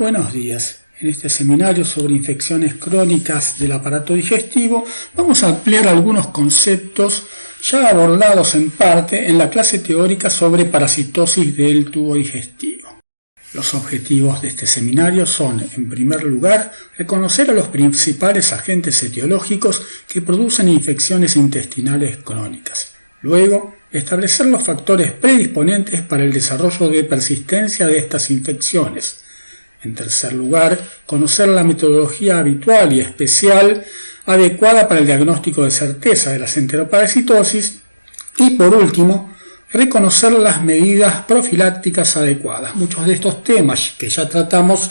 Buenos días. En este seminario sobre infecciones crónicas del aparato digestivo vamos a ampliar algunos conceptos ya abordados en parte en la clase teórica sobre parasitosis del tubo digestivo. Los objetivos de este seminario son, en primer lugar, reconocer a los principales agentes etiológicos que producen infecciones intestinales crónicas. Luego, establecer los factores predisponentes para el desarrollo de persistencia de estas infecciones. En tercer lugar, conocer la metodología habitual y especial adecuada para el diagnóstico de certeza de las enteroparasitosis. Y por último, reconocer las medidas profilácticas adecuadas. Muchos de estos temas que ya tratamos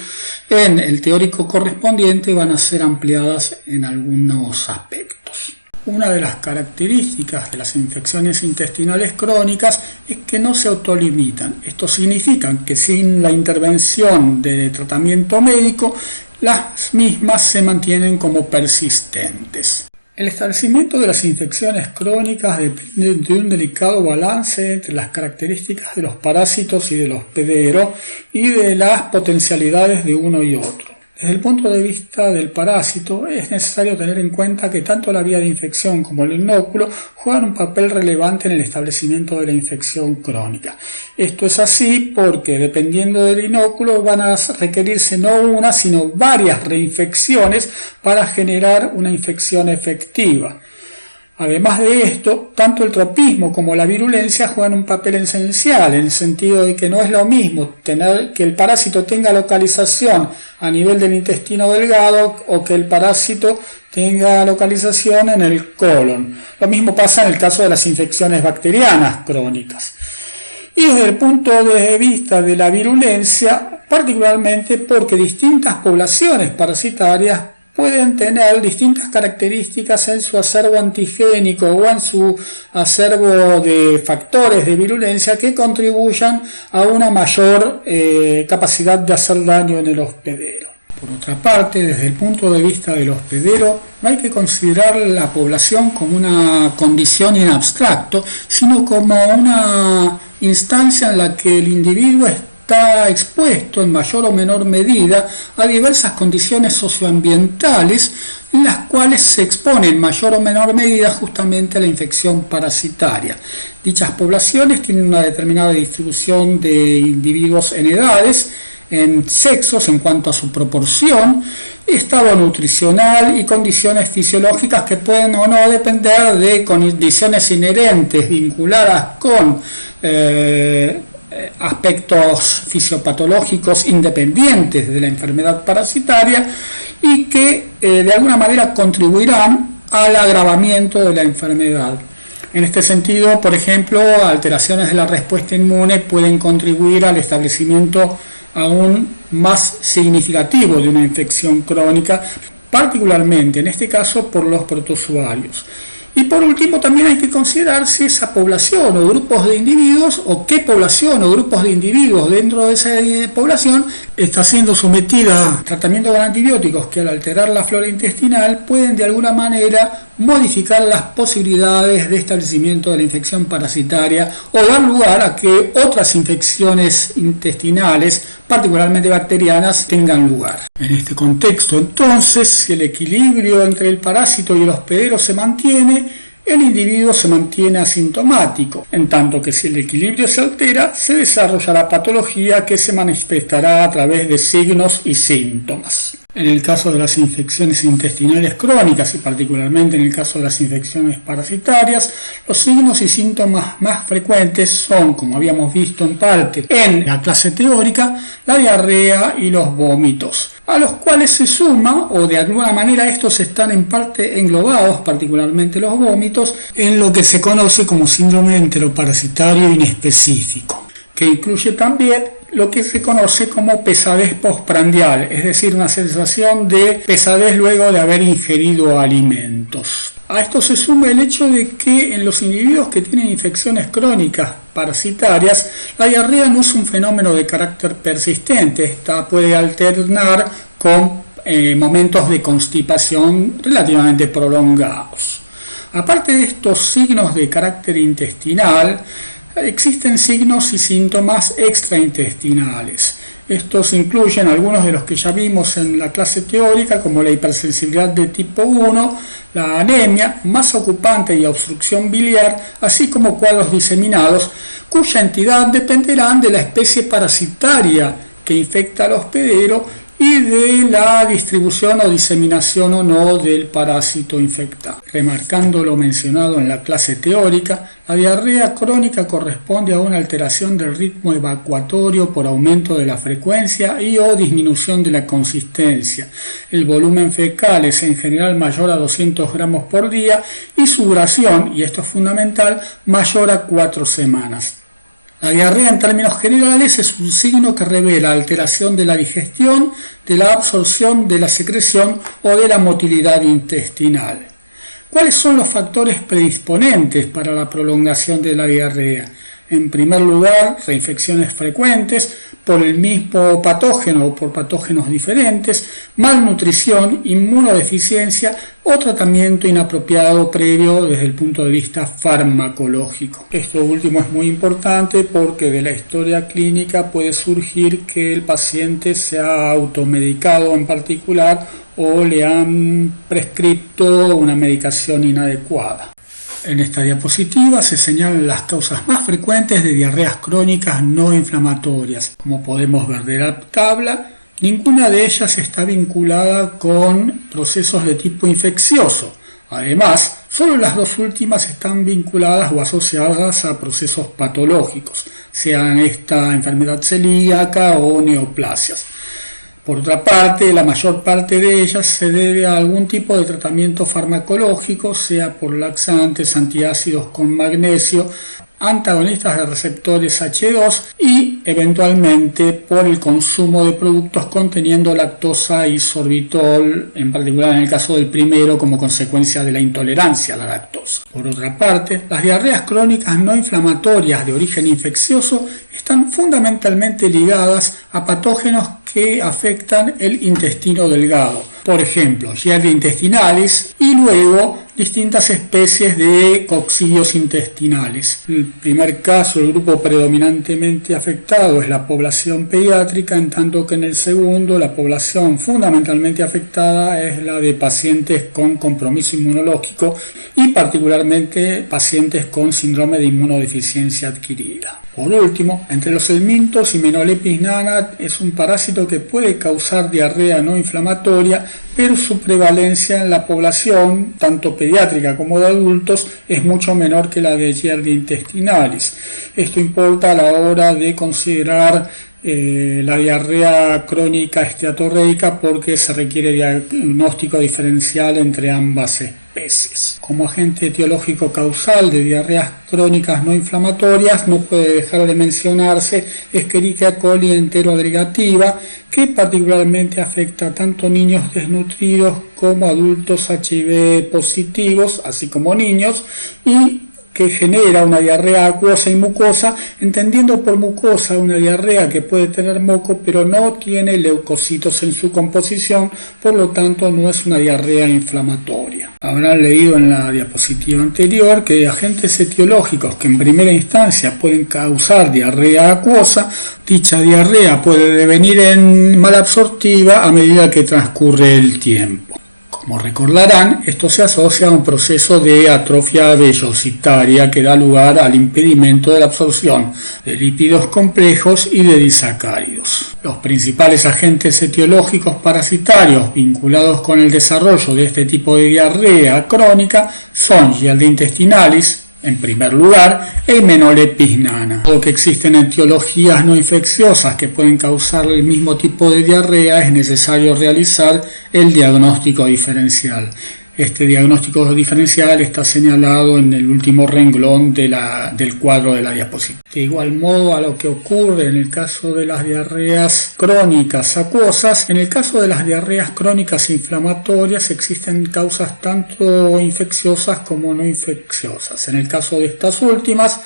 en el teórico correspondiente van a ser ampliadas en algunos aspectos. Una de las características de las infecciones intestinales crónicas es que no se autolimitan. Esto significa que sin la intervención de tratamiento médico, las mismas se mantienen como persistentes. El establecimiento de las infecciones crónicas depende de un delicado balance entre las características de los parásitos y de los hospederos y de las potencialidades de uno y otro. Desde el punto de vista del parásito, es necesario tener en cuenta que tanto la vía de infección como el inóculo juegan un papel relevante en el establecimiento de la infección crónica. Esto es así porque, dependiendo del inóculo, van a requerirse no una, sino varias reinfecciones para generar una infección efectiva. Además de esto, tanto el tropismo como la virulencia juegan un papel esencial, en el sentido de que no es lo mismo tener que el parásito tenga localización a nivel del intestino delgado o que el parásito tenga localización en el colon. Lo mismo pasa en el caso de las infecciones bacterianas crónicas. Y desde el punto de vista de la virulencia, particularmente porque distintas poblaciones parasitarias pueden tener distintas características en su acervo antigénico o en su acervo de factores de virulencia que contribuyan a una mayor capacidad de hacer daño en el hospedero. Por otra parte, desde el punto de vista del hospedero, no hay que considerar la población como una condición en abstracto, sino como una instancia en la que el individuo está expuesto en mayor o menor medida a diversas condiciones socioambientales en las cuales se expone en mayor o menor medida justamente a la infección parasitaria. Dichas poblaciones tienen una determinada distribución de individuos en edades, en sexos en cuanto a su proporción, estado nutricional y condiciones fisiológicas que pueden o no depender de condiciones inherentes vinculadas con aspectos fisiopatológicos independientes de la enfermedad parasitaria y que de alguna manera contribuirán al agravamiento de la enfermedad. En este sentido, por ejemplo, alteraciones de la respuesta inmune pueden contribuir al establecimiento aún más significativo de una infección crónica, particularmente en este caso por los protozoarios. Y por último, también hay que considerar si esa población o grupos de individuos, o qué población o grupos de individuos dentro de esa población está siendo sometida a tratamiento con antibióticos que al alterar la flora intestinal pueden de alguna manera modificar las posibilidades de establecimiento de la infección parasitaria o dar lugar a que otras infecciones intestinales, particularmente bacterianas, tengan lugar. En este contexto, entonces, si el equilibrio entre el parásito y el hospedero se mantiene, el individuo se mantiene asintomático, en tanto que si el equilibrio se altera, se desarrollará patología que se manifestará a través de signos y síntomas. En el caso de las infecciones intestinales crónicas y particularmente en el caso de las infecciones parasitarias, los signos y síntomas más frecuentes son, como habíamos visto en parte en la clase teórica, la diarrea y los vómitos, a los cuales se suma, o de alguna manera estos están en parte englobados, particularmente los vómitos, en lo que se conoce como síndrome enteroparasitario inespecífico, que incluye también lo que se conoce como pesadez postprandial, es decir, una sensación de pesadez luego de haber ingerido alimentos. A esto se suma el hecho de que en los individuos que tienen infecciones crónicas parasitarias, la diarrea no es un fenómeno de carácter persistente, esta puede alternar con momentos de constipación relativamente prolongados. Aparte de estos signos de carácter intestinal, existen signos y síntomas extraintestinales. Estos incluyen algunos de los que ya vimos en la clase teórica, como la hipersensibilidad de tipo 1, la anemia, masa ocupante y obstrucción biliar, así como cuadros diseminados, cuya entidad dependerán de la especie parasitaria que infecta al hospedero y de la distribución o diseminación o no del parásito infectado. Remarcando lo mencionado en la clase teórica, la diarrea crónica corresponde a una alteración del ritmo evacuatorio por aumento de la frecuencia y o disminución de la consistencia. El volumen fecal es en general mayor a 200 gramos por día y su duración, y esto es fundamental, mayor a 4 semanas. La diarrea en términos generales es un signo que revela alteración de la digestión, de la absorción, de la secreción o de la motilidad intestinal. ¿Cuáles son los factores predisponentes para la prolongación de la diarrea? En primer lugar, reinfecciones frecuentes por el mismo patógeno o por patógenos diferentes, malnutrición, inmunodeficiencia o tratamiento inapropiado previo desde el punto de vista farmacológico. Esto último es muy importante porque de la historia clínica puede surgir que el paciente se ha automedicado en particular o le han prescrito una medicación inadecuada. En esta diapositiva se señalan las causas más frecuentes de diarreas crónicas no inflamatorias. Como podemos ver de la tabla, ninguna de ellas está vinculada con procesos de tipo infeccioso. Además, solo las dos últimas están vinculadas o asociadas a procesos patológicos, sean esta enfermedad celíaca o neoplasias. Por otra parte, la mayor parte de ellas se debe a algún tipo de tratamiento farmacológico, sea por laxantes, antiácidos con magnesio, antagonistas de receptores H2 y eventualmente por el consumo de productos conteniendo lactosa y sorbitol, en particular en el caso del primero como consecuencia de la intolerancia a la lactosa. Por otra parte, las diarreas crónicas no inflamatorias de origen infeccioso están fundamentalmente ligadas a patógenos que afectan el intestino delgado, por ejemplo, Giardia intestinalis y luego distintas especies de coccidios intestinales. En el primer caso, el grupo predominantemente afectado es la población pediátrica, en tanto que en el segundo, la población fundamentalmente afectada es la de pacientes con compromiso inmunológico y particularmente pacientes con síndrome de inmunodeficiencia adquirida. Por último, entre los helmintos, Hymenopilus nana es un parásito que puede causar diarrea no inflamatoria, pero su prevalencia en la población, tanto pediátrica como de adultos, es mucho menor que la de Giardia intestinalis. Esto importa a la hora de considerar la diarrea crónica esteatorreica porque se requiere diagnóstico diferencial entre ambas especies. Como agente etiológico causal de diarreas crónicas no inflamatorias no puede dejar de mencionarse Escherichia coli enteroagregativa, que particularmente afecta a tanto niños desnutridos como adultos HIV positivos, así como niños, y que genera una diarrea acuosa y mucosa, entendiendo por mucosa una diarrea que puede tener moco pero no tiene leucocitos en su composición, por lo tanto no es una diarrea inflamatoria. Habrán leído en la diapositiva anterior que agentes etiológicos que en primera instancia pueden causar diarrea acuosa, dicha diarrea puede devenir en malabsortiva a medida que transcurre el tiempo. Como recordarán, esto se asocia a un proceso de atrofia vellositaria que da lugar al impedimento de la absorción de lípidos complejos y de disacáridos. Los principales agentes etiológicos parasitarios vinculados con el desarrollo de este tipo de diarrea crónica son Giardia intestinalis, en primer lugar, e Hymenopilus nana. Dado que existen etiologías no infecciosas que pueden causar el mismo tipo de diarrea, es necesario realizar el diagnóstico diferencial. Este diagnóstico diferencial está señalado en el último renglón del cuadro de la diapositiva. De igual modo a lo que ocurre en el caso de las diarreas crónicas acuosas, en el caso de las diarreas crónicas inflamatorias existen causas tanto infecciosas como no infecciosas. En el caso de estas últimas,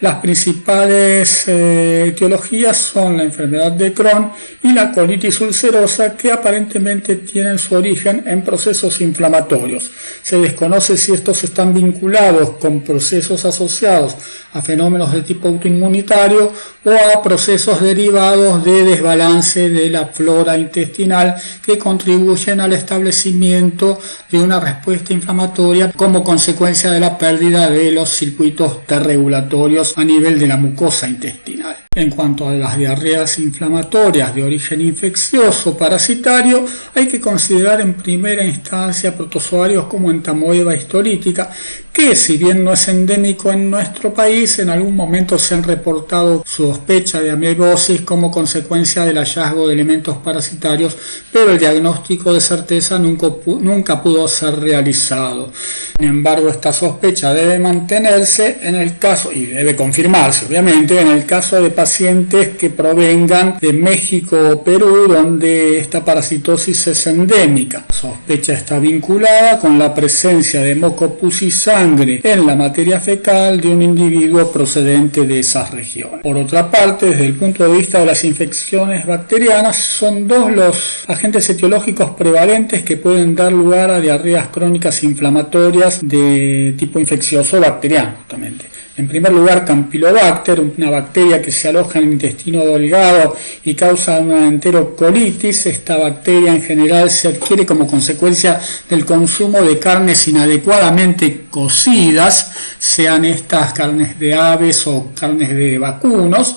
las principales etiologías son la enfermedad de Crohn y la colitis ulcerosa, que aparentemente tienen su origen en procesos inflamatorios. inflamatorios. Se desconoce si estos están vinculados con procesos asociados a fenómenos de tipo autoinmunitario o a procesos derivados de desbalance de la flora intestinal que contribuyen al establecimiento de una respuesta inflamatoria como consecuencia de la pérdida de los circuitos T regulatorios a nivel de la mucosa intestinal. En cuanto a las diarreas inflamatorias de origen infeccioso parasitario, hay que considerar en primera instancia protozoarios como entamoeba histolítica, que si bien no es endémico en nuestro país, en algún momento se han reportado sospecha de amebosis como consecuencia del hallazgo de elementos parasitarios, pero el diagnóstico de certeza nunca pudo ser realizado. Sin embargo, esta sospecha debe mantenerse en el caso, y debe confirmarse obviamente, en el caso de pacientes que provengan de México o Perú, donde esta parasitosis es endémica. La sospecha está vinculada con la presencia de moco, pus y sangre en la materia fecal de un individuo procedente de esas regiones. Por otra parte, desde el punto de vista de las infecciones bacterianas, son dos los agentes etiológicos prevalentes que pueden dar lugar a diarreas crónicas inflamatorias de tipo infeccioso bacteriano, justamente. En primer lugar, Campylobacter, una bacteria que se aloja en el intestino delgado y causa una enterocolitis. Esta bacteria en general se adquiere como consecuencia del consumo de carnes inadecuadamente cocidas, sean estas carnes de aves o carnes de vacunos.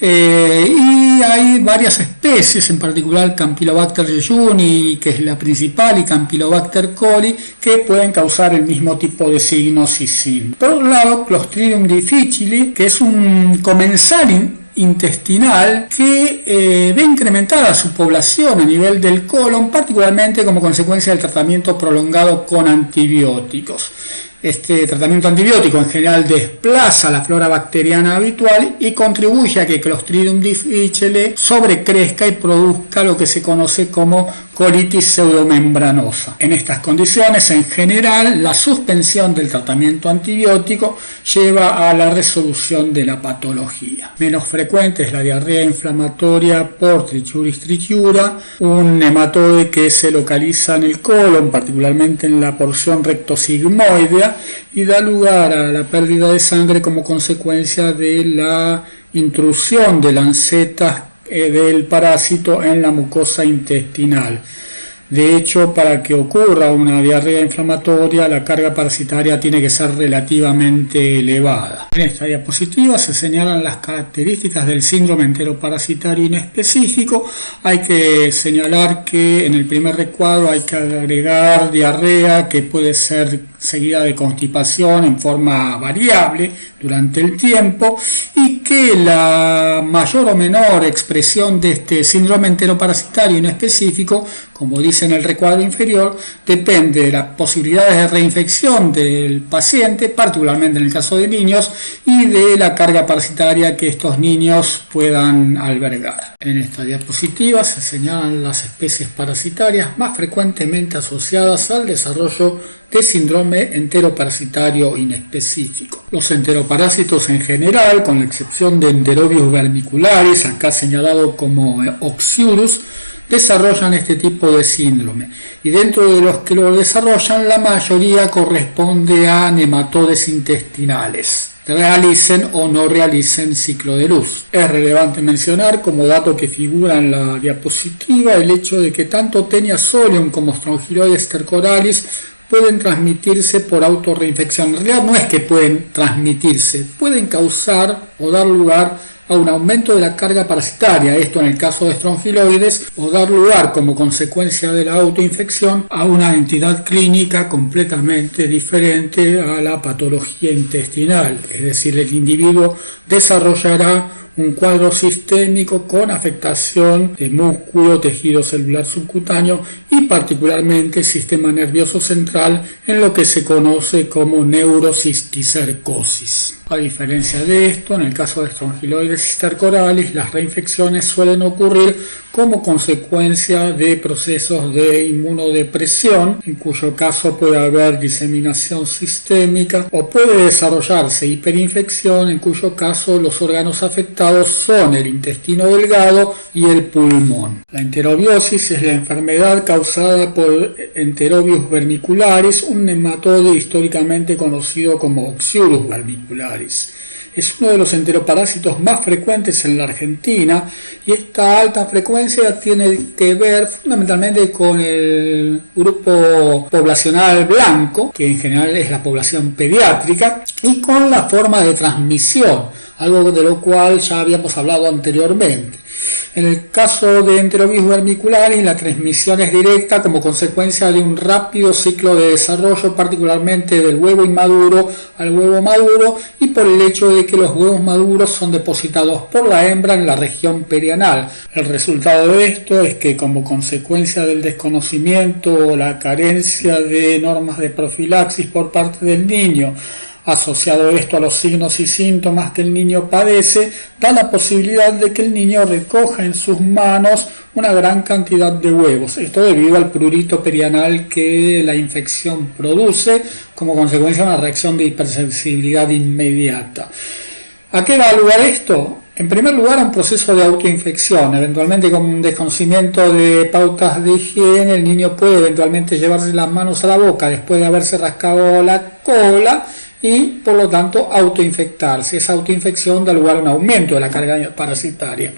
Y hay varias especies, en particular Campylobacter jejuni, que es la principal, y Campylobacter coli, que pueden causar el mismo tipo de signos y síntomas. Por otro lado, Clostridium difficile, que es un comensal intestinal que ve incrementada su población a nivel del colon, particularmente como consecuencia del tratamiento prolongado con antibióticos. Este tratamiento antibiótico en general desplaza la flora bacteriana habitual y contribuye a que Clostridium difficile sobrecrezca y produzca lo que se conoce como colitis pseudomembranosa. En estas condiciones, en general, la suspensión del tratamiento antibiótico lleva a la resolución de la patología. Menos frecuente es la diarrea inflamatoria por Trichuris trichiura, un nematode que se localiza en el colon, particularmente en la porción rectosigmoidea, y da lugar a la pérdida de sangre como consecuencia de la intrusión de lancetas del parásito en la mucosa intestinal. De hecho, para que ocurra una diarrea inflamatoria, la carga parasitaria tiene que ser relativamente elevada. En esta diapositiva se señalan las características del síndrome enteroparasitario inespecífico. Hay que señalar que en el primer recuadro hay que agregar diarrea, que puede ser seguida de constipación en forma variable durante el tiempo, y que la mayor o menor expresión de este síndrome enteroparasitario inespecífico, como dice en el recuadro inferior, depende de las posibilidades de reinfección del paciente, particularmente en el caso de niños, y de la carga parasitaria que estos niños puedan albergar. En esta diapositiva se señalan las especies parasitarias más frecuentemente asociadas al desarrollo de síndrome enteroparasitario inespecífico. Los enteroparásitos en general, con la excepción de Enterobius vermicularis, acá señalado como Oxyurus, desarrollan este tipo de síndrome, y dentro de los que lo desarrollan, la mayoría corresponde a nematodes intestinales, realicen o no realicen ciclo de luz. Es relevante mencionar, como dato que figura en la diapositiva, el hecho de que tanto Taenia solium como Strongyloides stercoralis pueden transmitirse por autorreinfección. En realidad no es que pueden transmitirse, pueden causar o dar lugar a un aumento de la carga parasitaria, esto en el caso de Strongyloides, o dar lugar como consecuencia de la autoinfección a una entidad clínica completamente diferente a la patología intestinal, es decir, el individuo desarrollará un cuadro sistémico con afectación de músculo, tejido celular subcutáneo y particularmente sistema nervioso central, en lo que se conoce como neurocisticercosis. A diferencia de esto, en el caso de Strongyloides stercoralis, las reinfecciones suelen ocurrir como consecuencia de procesos de inmunodepresión, en cuyo caso puede haber diseminación sistémica, o puede desarrollarse hiperinfección, en cuyo caso los órganos afectados son el intestino delgado y el pulmón. La enterobiosis es la enfermedad causada causada por Enterobius vermicularis, un nematóide históricamente conocido como Oxyurus vermicularis. Es uno de los enteroparásitos más frecuentes en la Argentina y esta alta frecuencia tiene que ver fundamentalmente con el grupo poblacional blanco, que en general es la población pediátrica, y con la forma de transmisión, algo de lo cual ya habíamos hablado anteriormente. En el caso de Enterobius vermicularis, la transmisión es directa como consecuencia de un rápido ciclo de desarrollo, particularmente del huevo inmaduro al huevo maduro, y por el hecho de que los huevos maduros son depositados por la hembra en la región perianal. El resultado de esto es que, como consecuencia del desconocimiento o la carencia de normas de profilaxis por parte del niño, asociado esto a los signos y síntomas que el niño padece, da la posibilidad de que el niño recoja en sus manos una gran cantidad de huevos. Esto debido al prurito perianal que la infección produce como consecuencia de una reacción de hipersensibilidad inmediata. ¿A qué da lugar esto? En primer lugar, a un proceso de autoinfección. Eventualmente, con un desconocimiento de pautas de higiene, el niño puede eventualmente llevarse las manos a la boca después de haberse rascado la cola y por lo tanto autoinfectarse. Esa autoinfección da lugar a un aumento de la carga parasitaria.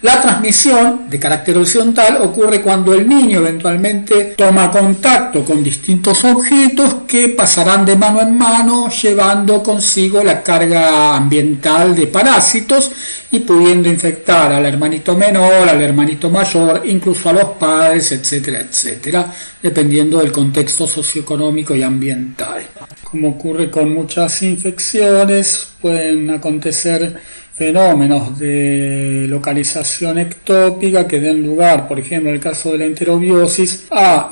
La transmisión de carácter horizontal ocurre cuando el niño eventualmente toma contacto con distintos objetos que pasarán de mano en mano, llevando consigo la carga ambiental de parásitos y pudiendo infectar al hermanito menor, al hermanito mayor, incluso a los padres, etcétera, etcétera, dependiendo del contexto socioeconómico y ambiental. Como ocurre con muchas infecciones, pueden acontecer fenómenos de localización ectópica que den lugar, por ejemplo, en el caso de la enterobiosis, a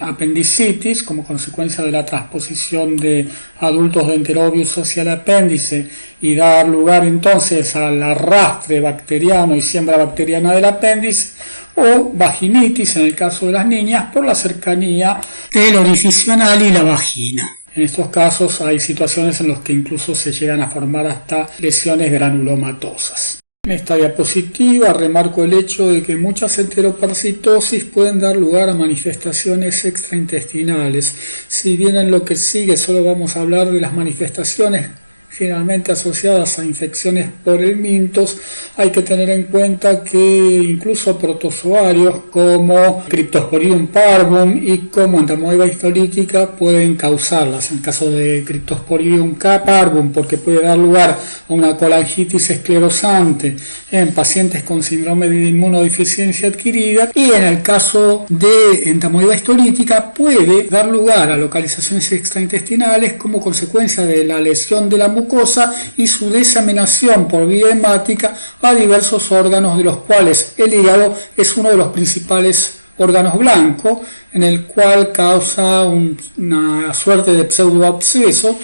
apendicitis como consecuencia de la transposición de adultos de Enterobius hacia el apéndice y dar lugar entonces al arrastre bacteriano y siembra bacteriana del apéndice, o vaginitis en el caso de las niñas por la cercanía del orificio anal y la vagina. En estos casos hay situaciones en las que incluso se llegan a formar hasta lesiones granulomatosas. En esta diapositiva remarco el hecho de que muchas enteroparasitosis pueden dar lugar a manifestaciones extraintestinales. Si bien en lo que sigue solo vamos a hablar de las manifestaciones generalmente asociadas a infecciones por helmintos, hay que tener en cuenta que incluso protozoarios como Cryptosporidium parvum y como Entamoeba histolítica pueden causarlas. En caso de Cryptosporidium parvum, porque puede dar lugar a una colangitis esclerosante en pacientes con síndrome de inmunodeficiencia adquirida, y en el caso de Entamoeba histolítica puede dar lugar a localizaciones extraintestinales como consecuencia de la lesión de la mucosa y su diseminación por vía hemática a diversos órganos, de los cuales el hígado es uno de los principales órganos blancos, en el cual causa una suerte de pseudoabsceso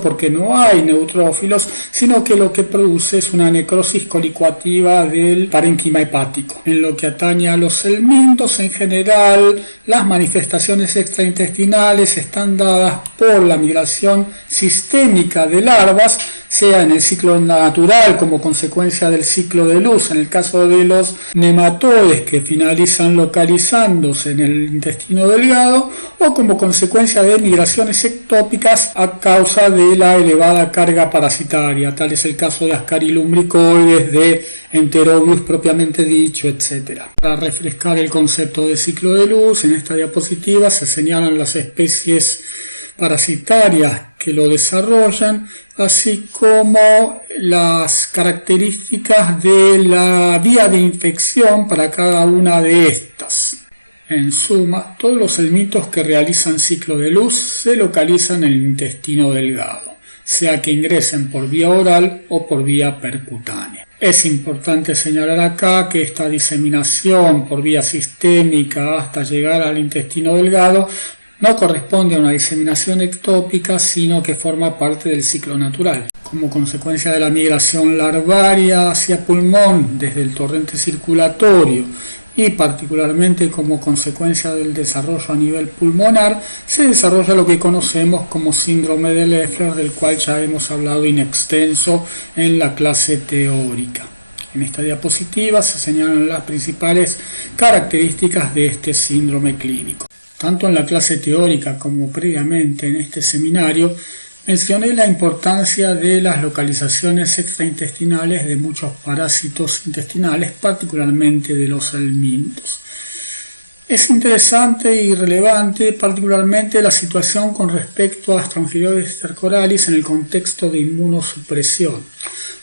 porque no hay neutrófilos, sino que lo que produce es una necrosis colicoativa del parénquima hepático. En lo que atañe a los helmintos, en general, las manifestaciones extraintestinales están dadas por la migración sistémica de larvas, sea en el ciclo natural como consecuencia del ciclo de luz, en el caso de los nematoides que finalizan localizándose en el intestino delgado, o como consecuencia de migraciones ectópicas a causa de la elevada carga parasitaria. Tal es el caso de Ascarilumbricoides, de Enterobius propiamente dicho, etc. Para refrescar el concepto de ciclo de luz, en esta diapositiva se señalan las especies parasitarias que lo desarrollan, así como las características de la vía de infección para cada una de estas. En suma, todos los helmintos que realizan ciclo de luz se localizan en el intestino delgado, sea que ingresen por vía oral o por vía percutánea. Es importante señalar acá que esta diseminación por vía sistémica hasta llegar al intestino delgado no corresponde a una diseminación ectópica, sino que forma parte del ciclo natural. Como consecuencia de la migración larvaria hacia pulmón desde el torrente circulatorio y particularmente como consecuencia del desarrollo a nivel pulmonar, se desarrolla lo que conocemos como síndrome de Leffler, del cual ya hemos hablado in extenso en la clase teórica. En esta diapositiva se señalan las principales características de este síndrome clínico. Tanto en la clase teórica como previamente en este seminario, mencioné la importancia de las localizaciones extraintestinales de muchos parásitos intestinales, particularmente de los helmintos. Es interesante y relevante particularmente la situación con respecto a Strongyloides stercoralis en el contexto de inmunosupresión,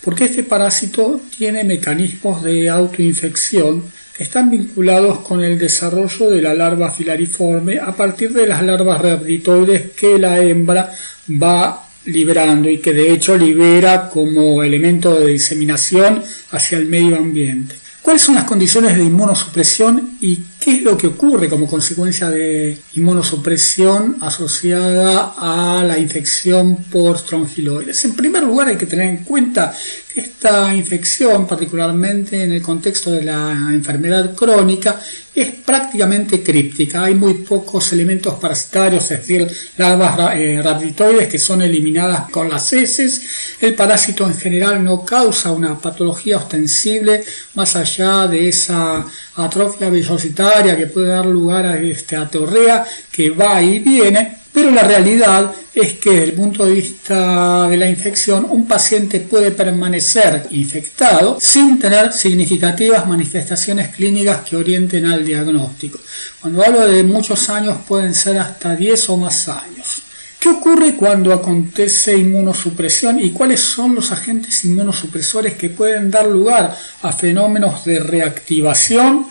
porque este parásito tiene mecanismos de autoinfección que están vinculados con el desarrollo de la larva filariforme a partir de las larvas rhabditoides que la hembra va liberando y que de hecho libera como elemento de diseminación hacia el medio ambiente. ¿Cuáles son las condiciones de inmunosupresión y qué es lo que ocurre como consecuencia de inmunosupresión asociada a la infección por strongyloides? En primer lugar, hay que tener en cuenta que esta infección, particularmente en el contexto de la enfermedad crónica, es prácticamente críptica. Hay muy pocos elementos parasitarios, es decir, larvas rhabditoides que son eliminadas con las heces. El parásito en general no causa una patología ostensible más allá de esa atrofia vellositaria que puede dar lugar a ateorrea que va y viene, pero la realidad es que desde el punto de vista de la infección un paciente puede permanecer infectado sin tener significativas manifestaciones clínicas que orienten al diagnóstico. Cuando hablo de muchos años pueden ser hasta 10 o más años. ¿Qué ocurre cuando acontece inmunosupresión y cuáles son los agentes inmunosupresores que pueden dar lugar a fenómenos de reactivación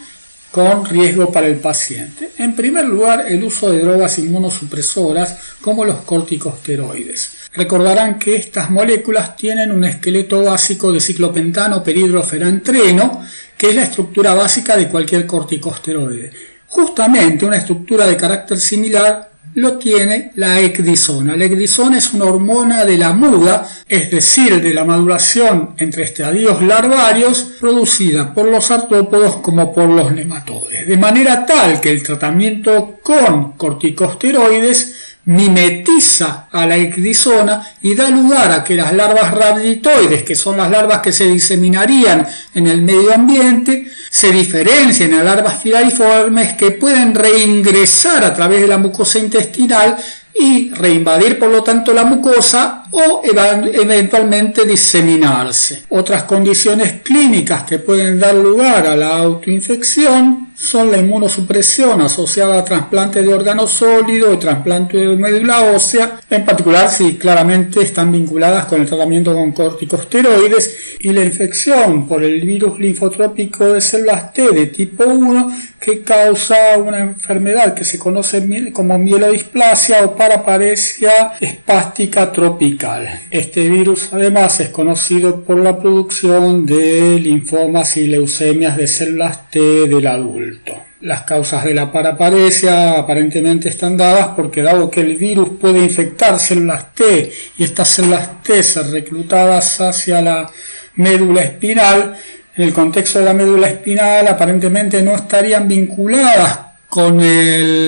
con riesgo para el paciente? En primer lugar, el uso de drogas inmunosupresoras como los corticosteroides. Recordarán que estas moléculas tienen un esqueleto básico de ciclopentano peridroferantreno, que es la estructura básica de cualquier corticosteroide. Justamente una estructura de carácter similar lo tiene la ecdisona. La ecdisona es una hormona de la muda, es decir, de la maduración entre estadios larvarios, producida por los artrópodos como por los nematodes, de manera tal que el tratamiento con corticosteroides mimetiza a la ecdisona y da lugar a que las larvas rhabditoides, que son las larvas que se diseminarían en el medio ambiente, se diferencien a larvas filariformes que pueden reingresar a través de la mucosa intestinal y reinvadir por lo tanto la mucosa o eventualmente diseminarse. Otras condiciones clínicas que pueden dar lugar a la autoinfección son la inmunosupresión asociada a trasplante de órgano sólido y trasplante de médula ósea, en particular si claramente están vinculadas con el tratamiento con corticosteroides, y la infección por el virus linfotrópico de células T de tipo 1 que causa una enfermedad que se conoce como mielodisplasia o paraparesia espástica tropical. Este virus además es conocido por la producción de linfomas y leucemias de células T del adulto. Las causas de la paraparesia aparentemente están dadas porque, dado que el virus puede infectar células T y estas células T ser reclutadas hacia la médula espinal, en el contexto de la médula espinal aparentemente no estarían vinculadas con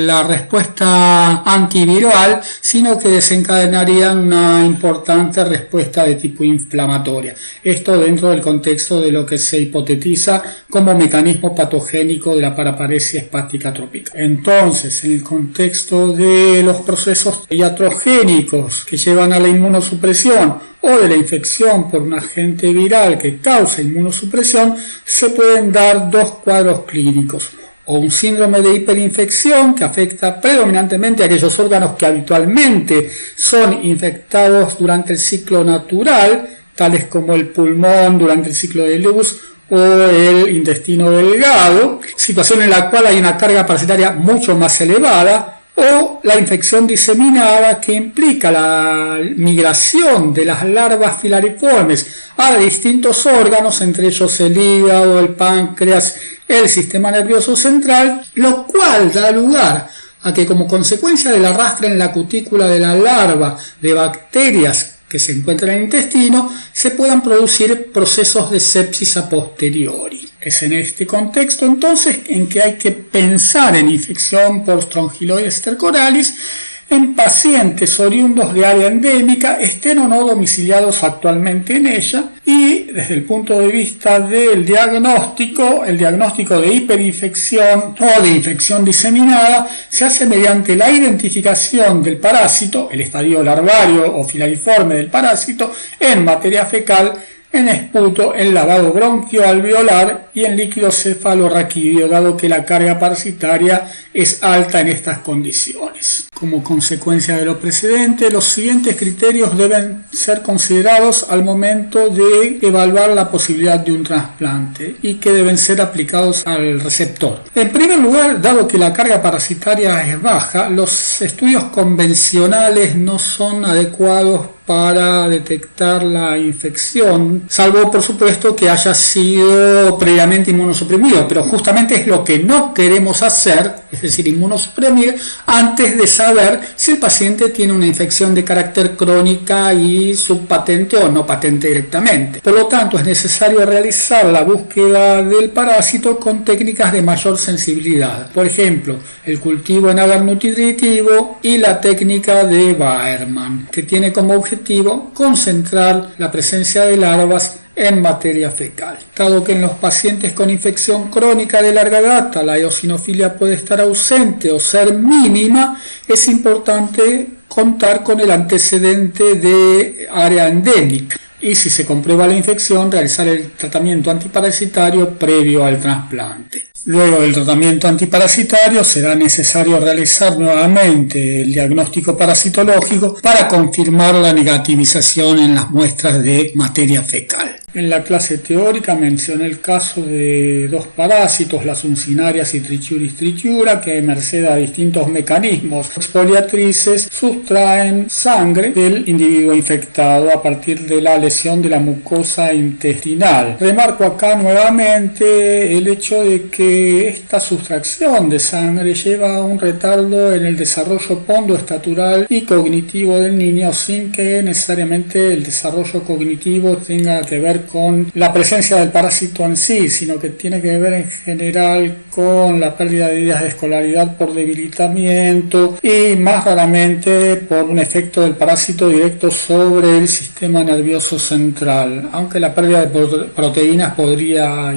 la respuesta antiviral, sino que desencadenarían una importante respuesta de tipo inflamatoria. Esto dentro del contexto de lo que se hipotetiza como mecanismo patogénico de la paraparesia espástica trópica. Entonces, en el contexto de los procesos iatrogénicos que llevan a la inmunosupresión o de la infección por un agente viral que causa inmunosupresión, se pueden dar dos cuadros clínicos: o un síndrome de hiperinfección que afecta predominantemente a aquellos órganos que habitualmente son infectados durante el ciclo natural, tales como el pulmón durante el ciclo de Luz o el intestino delgado, situación en la cual hay una carga parasitaria mucho más elevada, o la infección diseminada que implica la migración de las larvas filariformes a distintos órganos, entre ellos el hígado, el páncreas, el sistema nervioso central, lo cual da lugar a que, como consecuencia del arrastre en la cutícula de la larva de bacterias que se encuentran en el intestino, se puedan producir procesos de sepsis a posteriori. Es en este contexto entonces en que hay que pensar en infección por Strongyloides stercoralis, en pacientes oriundos de área endémica, estén o no domiciliados actualmente en ella, y desde el punto de vista del diagnóstico, el diagnóstico de hiperinfección o de infección diseminada se hace mediante la identificación del parásito, el estadio larvario o filariforme del parásito, en materia fecal, en esputo, en lavado bronquioalveolar y en líquido cefalorraquídeo, dado que la carga parasitaria es alta en estas condiciones. Como consecuencia de lo precedente, los siguientes criterios deben ser considerados al momento de evaluar la posibilidad de un trasplante y que deben ser aplicados al receptor. En primer lugar, dado que la carga parasitaria es baja, los estudios convencionales no son adecuados para detectar la infección, salvo por supuesto que haya sido previamente inmunosuprimido, pero justamente es lo que no queremos hacer, es decir, inmunosuprimir antes de saber si el paciente tiene una infección de carácter crónica y subpatente o no patente directamente. Por lo tanto, es necesario realizar la búsqueda del parásito con técnicas de mayor sensibilidad, por ejemplo, el cultivo en agar nutritivo y la técnica de Baerman, que tiene como objetivo concentrar la presencia de larvas en materia fecal. Dado que en los pacientes con infección crónica de larga data la eosinofilia puede estar ausente o ser mínima, es importante contar con el antecedente de área endémica y, si se comprueba la infección, realizar el tratamiento antiparasitario previo al trasplante. Luego del tratamiento antiparasitario será necesario realizar nuevamente el diagnóstico parasitológico para confirmar la negativización en las muestras de materia fecal. En la clase teórica mencioné el caso de dos parásitos, las uncinarias y Trichuris trichiura, que merced a distintos mecanismos exfoliatrices sustraen sangre del individuo infectado a partir de la lesión de la mucosa intestinal. Remarco acá nuevamente el hecho de que esta sustracción de sangre lleva a un retardo en el desarrollo pondoestatural y cognitivo del niño, sin que necesariamente el desarrollo cognitivo tenga que ver con la presencia del parásito en sí, sino que tiene que ver en general con la pérdida de días de escolaridad por debilitamiento y más raramente por un efecto del parásito directo sobre el sistema nervioso central, aunque la pérdida de proteínas podría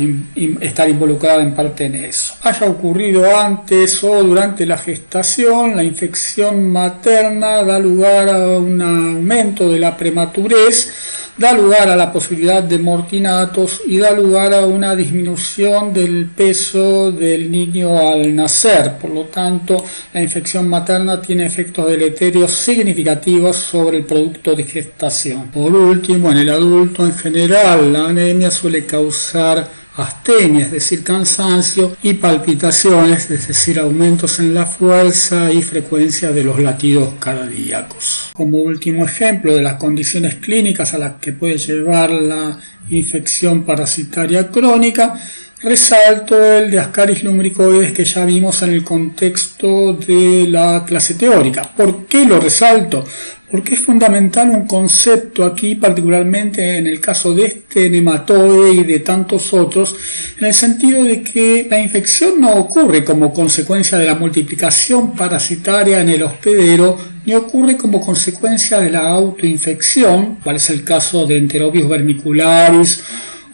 estar involucrada en parte en eso. Haya ocurrido antes o durante la gestación, la infección materna da lugar a un aumento de la prematurez, da lugar a la posibilidad de mortinatos y da lugar a una disminución del peso del niño al nacer. Por lo tanto, la infección materna tiene efectos deleterios significativos sobre el producto de gestación. Por último, en el adulto en general, la anemia suele causar astenia, es decir, cansancio, y palpitaciones, es decir, aumentos en la fuerza y frecuencia de los latidos cardíacos. Como último ejemplo de las condiciones clínicas a las que puede llevar la infección parasitaria crónica, resalto el de Ascaris lumbricoides que ya vimos en el contexto de la clase teórica. ¿Por qué lo resalto? Porque es fundamental un concepto aquí, particularmente en el caso de este nematoide y de tantos otros, en el sentido de que la infección no ocurre como consecuencia de la multiplicación parasitaria en el hospedero, ni ocurre como consecuencia de la autoinfección, cual es el caso de Enterobius vermicularis,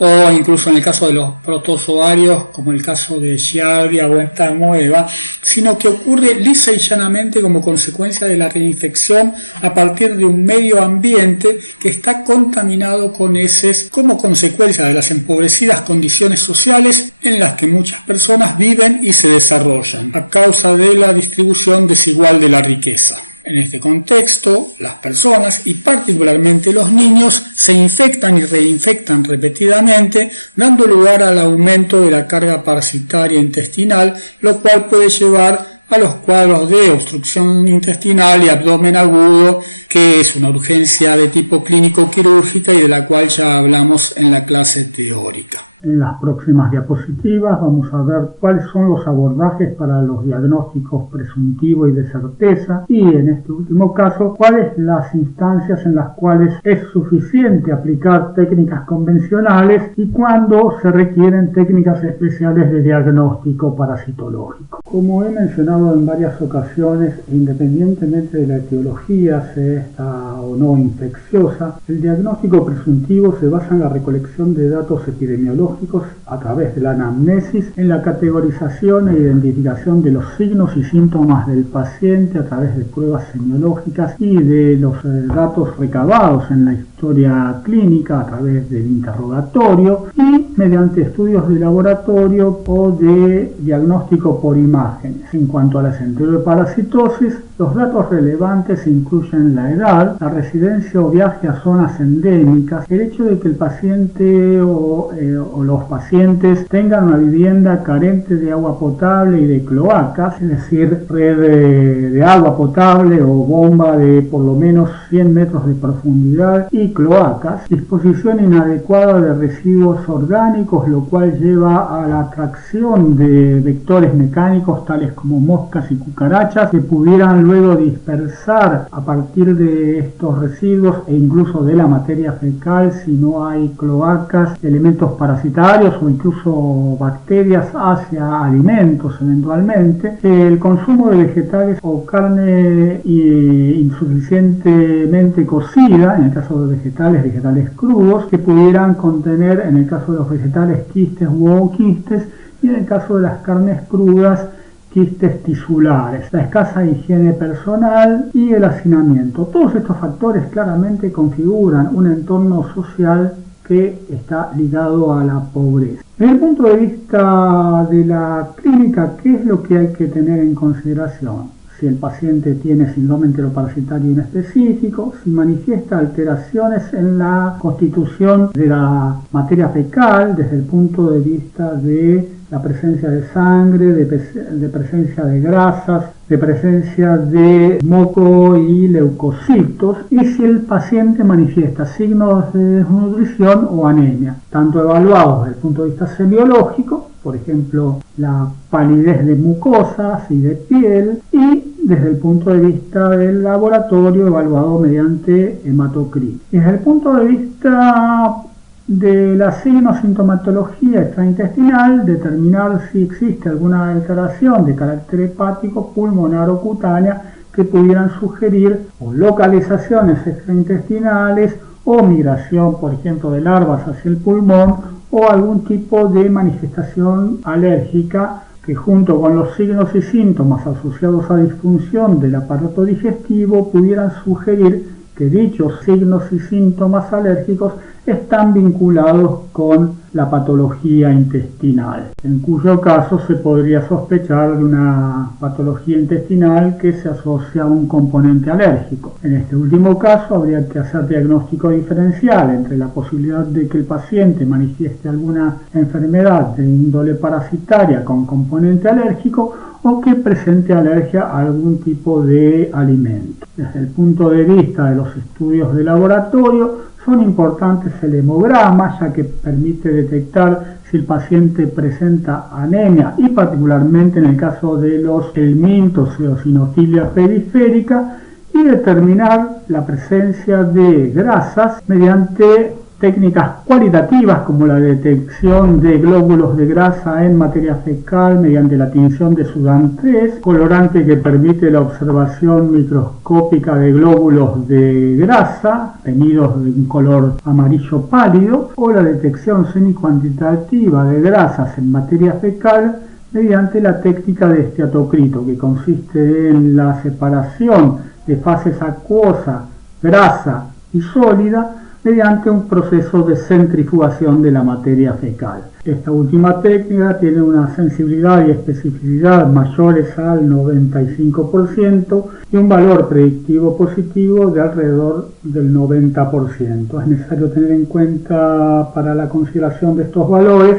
o incluso en el caso de los protozoarios, como el caso de Giardia o Entamoeba, sino que ocurre lisa y llanamente como consecuencia de la reinfección a partir de un medio ambiente que está contaminado con heces, como consecuencia de las empobrecidas condiciones sociales en las que muchas personas viven y se desarrollan, a causa de la distribución desigual de la riqueza. En este contexto, las personas y particularmente los niños se infectan y reinfectan repetidamente, dando lugar al aumento de la carga parasitaria intestinal, lo cual puede llevar a los cuadros de obstrucción intestinal y abdomen agudo, que es una urgencia de tipo clínico quirúrgica y de la cual ya hablamos en la clase teórica. En las próximas diapositivas vamos a ver cuáles son los abordajes para los diagnósticos presuntivo y de certeza, y en este último caso, cuáles las instancias en las cuales es suficiente aplicar técnicas convencionales y cuándo se requieren técnicas especiales de diagnóstico parasitológico. Como he mencionado en varias ocasiones, independientemente de la etiología, sea esta o no infecciosa, el diagnóstico presuntivo se basa en la recolección de datos epidemiológicos a través de la anamnesis, en la categorización e identificación de los signos y síntomas del paciente a través de pruebas semiológicas y de los datos recabados en la historia clínica a través del interrogatorio y mediante estudios de laboratorio o de diagnóstico por imágenes. En cuanto a la enteroparasitosis, los datos relevantes incluyen la edad, la residencia o viaje a zonas endémicas, el hecho de que el paciente o los pacientes tengan una vivienda carente de agua potable y de cloacas, es decir, red de agua potable o bomba de por lo menos 100 metros de profundidad y cloacas, disposición inadecuada de residuos orgánicos, lo cual lleva a la atracción de vectores mecánicos tales como moscas y cucarachas que pudieran luego dispersar a partir de estos residuos e incluso de la materia fecal si no hay cloacas, elementos parasitarios o incluso bacterias hacia alimentos eventualmente. El consumo de vegetales o carne insuficientemente cocida, en el caso de vegetales crudos, que pudieran contener, en el caso de los vegetales, quistes u ooquistes, y en el caso de las carnes crudas, quistes tisulares, la escasa higiene personal y el hacinamiento. Todos estos factores claramente configuran un entorno social que está ligado a la pobreza. Desde el punto de vista de la clínica, ¿qué es lo que hay que tener en consideración? Si el paciente tiene síndrome enteroparasitario inespecífico, si manifiesta alteraciones en la constitución de la materia fecal desde el punto de vista de la presencia de sangre, de presencia de grasas, de presencia de moco y leucocitos, y si el paciente manifiesta signos de desnutrición o anemia, tanto evaluados desde el punto de vista semiológico, por ejemplo, la palidez de mucosas y de piel, y desde el punto de vista del laboratorio evaluado mediante hematocrit. Desde el punto de vista de la signosintomatología extraintestinal, determinar si existe alguna alteración de carácter hepático, pulmonar o cutánea que pudieran sugerir o localizaciones extraintestinales o migración, por ejemplo, de larvas hacia el pulmón o algún tipo de manifestación alérgica que junto con los signos y síntomas asociados a disfunción del aparato digestivo pudieran sugerir que dichos signos y síntomas alérgicos están vinculados con la patología intestinal, en cuyo caso se podría sospechar de una patología intestinal que se asocia a un componente alérgico. En este último caso habría que hacer diagnóstico diferencial entre la posibilidad de que el paciente manifieste alguna enfermedad de índole parasitaria con componente alérgico o que presente alergia a algún tipo de alimento. Desde el punto de vista de los estudios de laboratorio, son importantes el hemograma, ya que permite detectar si el paciente presenta anemia y particularmente en el caso de los helmintos o eosinofilia periférica, y determinar la presencia de grasas mediante técnicas cualitativas como la detección de glóbulos de grasa en materia fecal mediante la tinción de Sudan 3, colorante que permite la observación microscópica de glóbulos de grasa teñidos de un color amarillo pálido, o la detección semicuantitativa de grasas en materia fecal mediante la técnica de esteatocrito, que consiste en la separación de fases acuosa, grasa y sólida mediante un proceso de centrifugación de la materia fecal. Esta última técnica tiene una sensibilidad y especificidad mayores al 95% y un valor predictivo positivo de alrededor del 90%. Es necesario tener en cuenta para la consideración de estos valores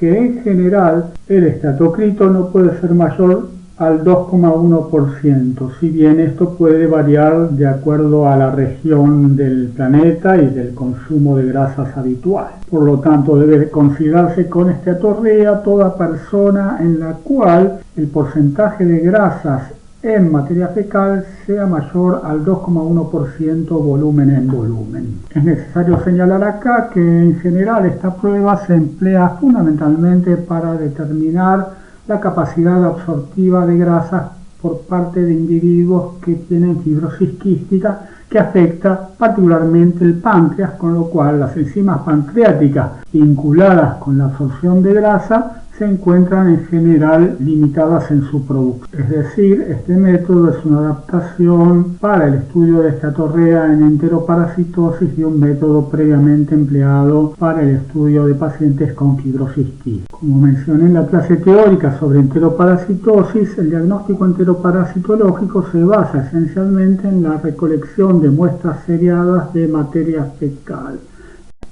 que en general el esteatocrito no puede ser mayor al 2,1%, si bien esto puede variar de acuerdo a la región del planeta y del consumo de grasas habitual. Por lo tanto, debe considerarse con esteatorrea toda persona en la cual el porcentaje de grasas en materia fecal sea mayor al 2,1% volumen en volumen. Es necesario señalar acá que en general esta prueba se emplea fundamentalmente para determinar la capacidad absortiva de grasas por parte de individuos que tienen fibrosis quística, que afecta particularmente el páncreas, con lo cual las enzimas pancreáticas vinculadas con la absorción de grasa se encuentran en general limitadas en su producción. Es decir, este método es una adaptación para el estudio de estatorrea en enteroparasitosis de un método previamente empleado para el estudio de pacientes con fibrosis quística. Como mencioné en la clase teórica sobre enteroparasitosis, el diagnóstico enteroparasitológico se basa esencialmente en la recolección de muestras seriadas de materia fecal.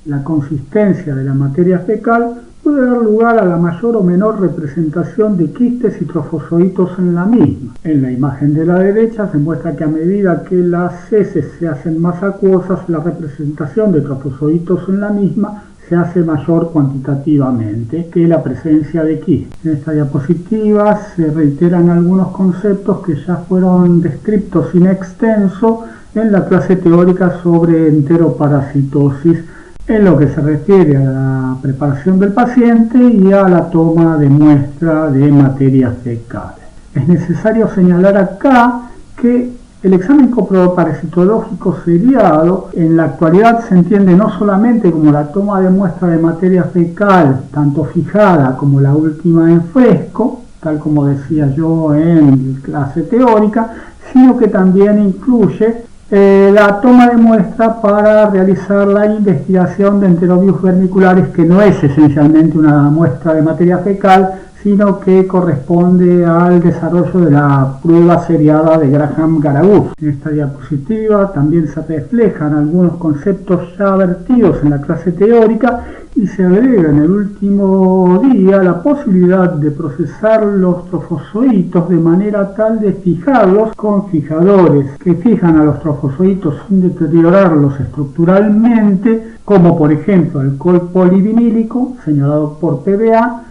La consistencia de la materia fecal puede dar lugar a la mayor o menor representación de quistes y trofozoitos en la misma. En la imagen de la derecha se muestra que a medida que las heces se hacen más acuosas, la representación de trofozoitos en la misma se hace mayor cuantitativamente que la presencia de quistes. En esta diapositiva se reiteran algunos conceptos que ya fueron descritos in extenso en la clase teórica sobre enteroparasitosis, en lo que se refiere a la preparación del paciente y a la toma de muestra de materia fecal. Es necesario señalar acá que el examen coproparasitológico seriado en la actualidad se entiende no solamente como la toma de muestra de materia fecal, tanto fijada como la última en fresco, tal como decía yo en clase teórica, sino que también incluye la toma de muestra para realizar la investigación de enterovirus vermiculares, que no es esencialmente una muestra de materia fecal, sino que corresponde al desarrollo de la prueba seriada de Graham-Garagouth. En esta diapositiva también se reflejan algunos conceptos ya vertidos en la clase teórica y se agrega en el último día la posibilidad de procesar los trofozoitos de manera tal de fijarlos con fijadores que fijan a los trofozoitos sin deteriorarlos estructuralmente, como por ejemplo alcohol polivinílico, señalado por PBA,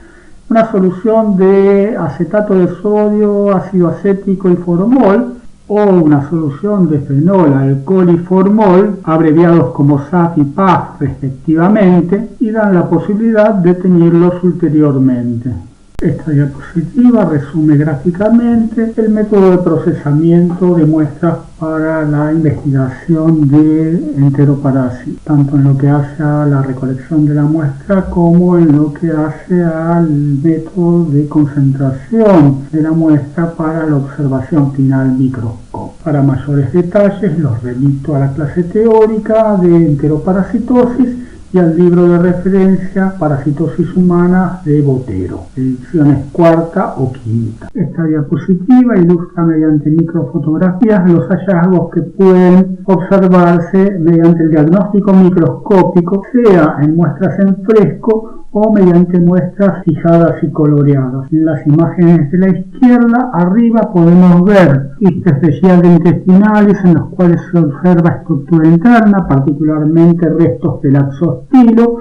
una solución de acetato de sodio, ácido acético y formol, o una solución de fenol, alcohol y formol, abreviados como SAF y PAF respectivamente, y dan la posibilidad de teñirlos ulteriormente. Esta diapositiva resume gráficamente el método de procesamiento de muestras para la investigación de enteroparásitos, tanto en lo que hace a la recolección de la muestra como en lo que hace al método de concentración de la muestra para la observación final microscópica. Para mayores detalles los remito a la clase teórica de enteroparasitosis y al libro de referencia Parasitosis Humana de Botero, ediciones cuarta o quinta. Esta diapositiva ilustra mediante microfotografías los hallazgos que pueden observarse mediante el diagnóstico microscópico, sea en muestras en fresco o mediante muestras fijadas y coloreadas. En las imágenes de la izquierda, arriba podemos ver quistes de Giardia intestinales en los cuales se observa estructura interna, particularmente restos de laxostilo,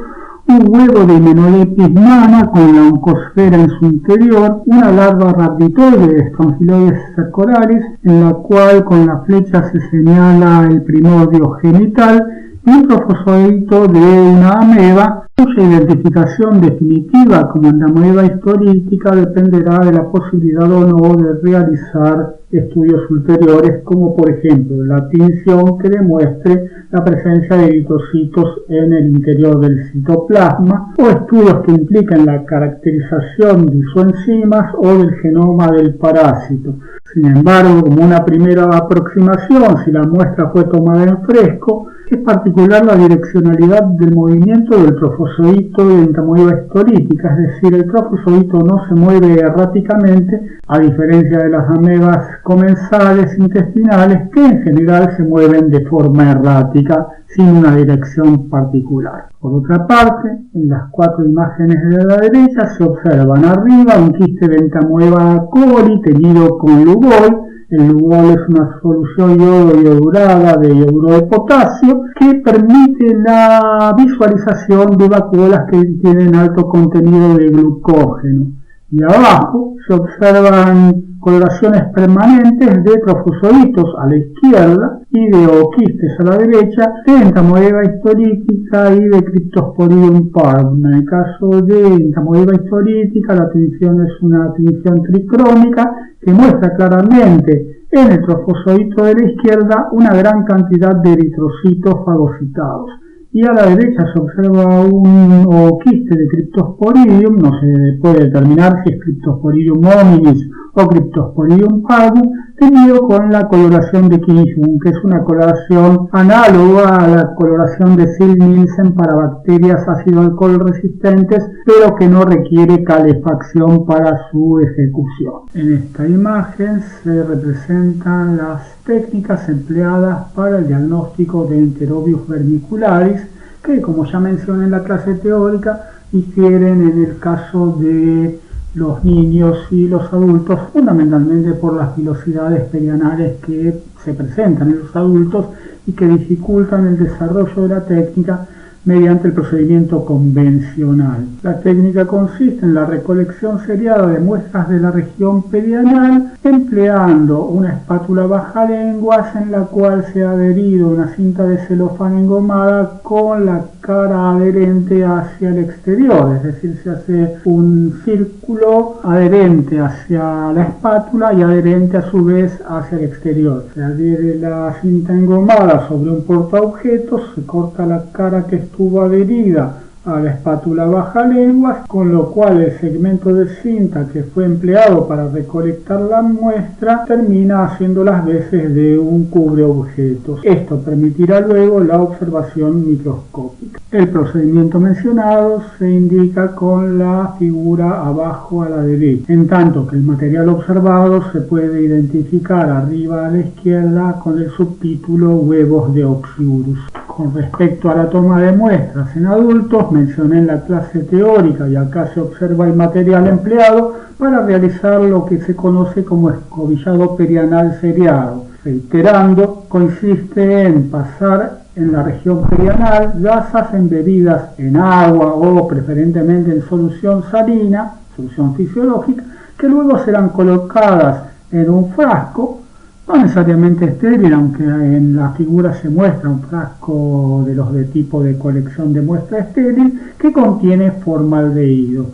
un huevo de Hymenodepis nana con la oncosfera en su interior, una larva rhabditoide de Strongyloides cercoralis, en la cual con la flecha se señala el primordio genital, y un trofozoito de una ameba, cuya identificación definitiva como ameba histolítica dependerá de la posibilidad o no de realizar estudios ulteriores, como por ejemplo la tinción que demuestre la presencia de eritrocitos en el interior del citoplasma, o estudios que impliquen la caracterización de isoenzimas o del genoma del parásito. Sin embargo, como una primera aproximación, si la muestra fue tomada en fresco, es particular la direccionalidad del movimiento del trofozoito de entamoeba histolítica, es decir, el trofozoito no se mueve erráticamente, a diferencia de las amebas comensales intestinales, que en general se mueven de forma errática, sin una dirección particular. Por otra parte, en las cuatro imágenes de la derecha se observan arriba un quiste de entamoeba coli teñido con Lugol. El Lugol es una solución iodo-iodurada de iodo de potasio que permite la visualización de vacuolas que tienen alto contenido de glucógeno. y abajo se observan coloraciones permanentes de trofozoitos a la izquierda y de ooquistes a la derecha de entamoeba histolítica y de Cryptosporidium parvum. En el caso de entamoeba histolítica, la tinción es una tinción tricrónica que muestra claramente en el trofozoito de la izquierda una gran cantidad de eritrocitos fagocitados. Y a la derecha se observa un ooquiste de Cryptosporidium, no se puede determinar si es Cryptosporidium hominis o Cryptosporidium parvum, teñido con la coloración de Kinshoon, que es una coloración análoga a la coloración de Ziehl-Neelsen para bacterias ácido-alcohol resistentes, pero que no requiere calefacción para su ejecución. En esta imagen se representan las técnicas empleadas para el diagnóstico de Enterobius vermicularis, que, como ya mencioné en la clase teórica, difieren en el caso de los niños y los adultos, fundamentalmente por las pilosidades perianales que se presentan en los adultos y que dificultan el desarrollo de la técnica mediante el procedimiento convencional. La técnica consiste en la recolección seriada de muestras de la región perianal empleando una espátula bajalenguas en la cual se ha adherido una cinta de celofán engomada con la cara adherente hacia el exterior, es decir, se hace un círculo adherente hacia la espátula y adherente a su vez hacia el exterior. Se adhiere la cinta engomada sobre un portaobjetos, se corta la cara que estuvo adherida a la espátula bajalenguas, con lo cual el segmento de cinta que fue empleado para recolectar la muestra termina haciendo las veces de un cubreobjetos. Esto permitirá luego la observación microscópica. El procedimiento mencionado se indica con la figura abajo a la derecha, en tanto que el material observado se puede identificar arriba a la izquierda con el subtítulo huevos de Oxyurus. Con respecto a la toma de muestras en adultos, mencioné en la clase teórica y acá se observa el material empleado para realizar lo que se conoce como escobillado perianal seriado. Reiterando, consiste en pasar en la región perianal gasas embebidas en agua o preferentemente en solución salina, solución fisiológica, que luego serán colocadas en un frasco, no necesariamente estéril, aunque en la figura se muestra un frasco de los de tipo de colección de muestra estéril que contiene formaldehído,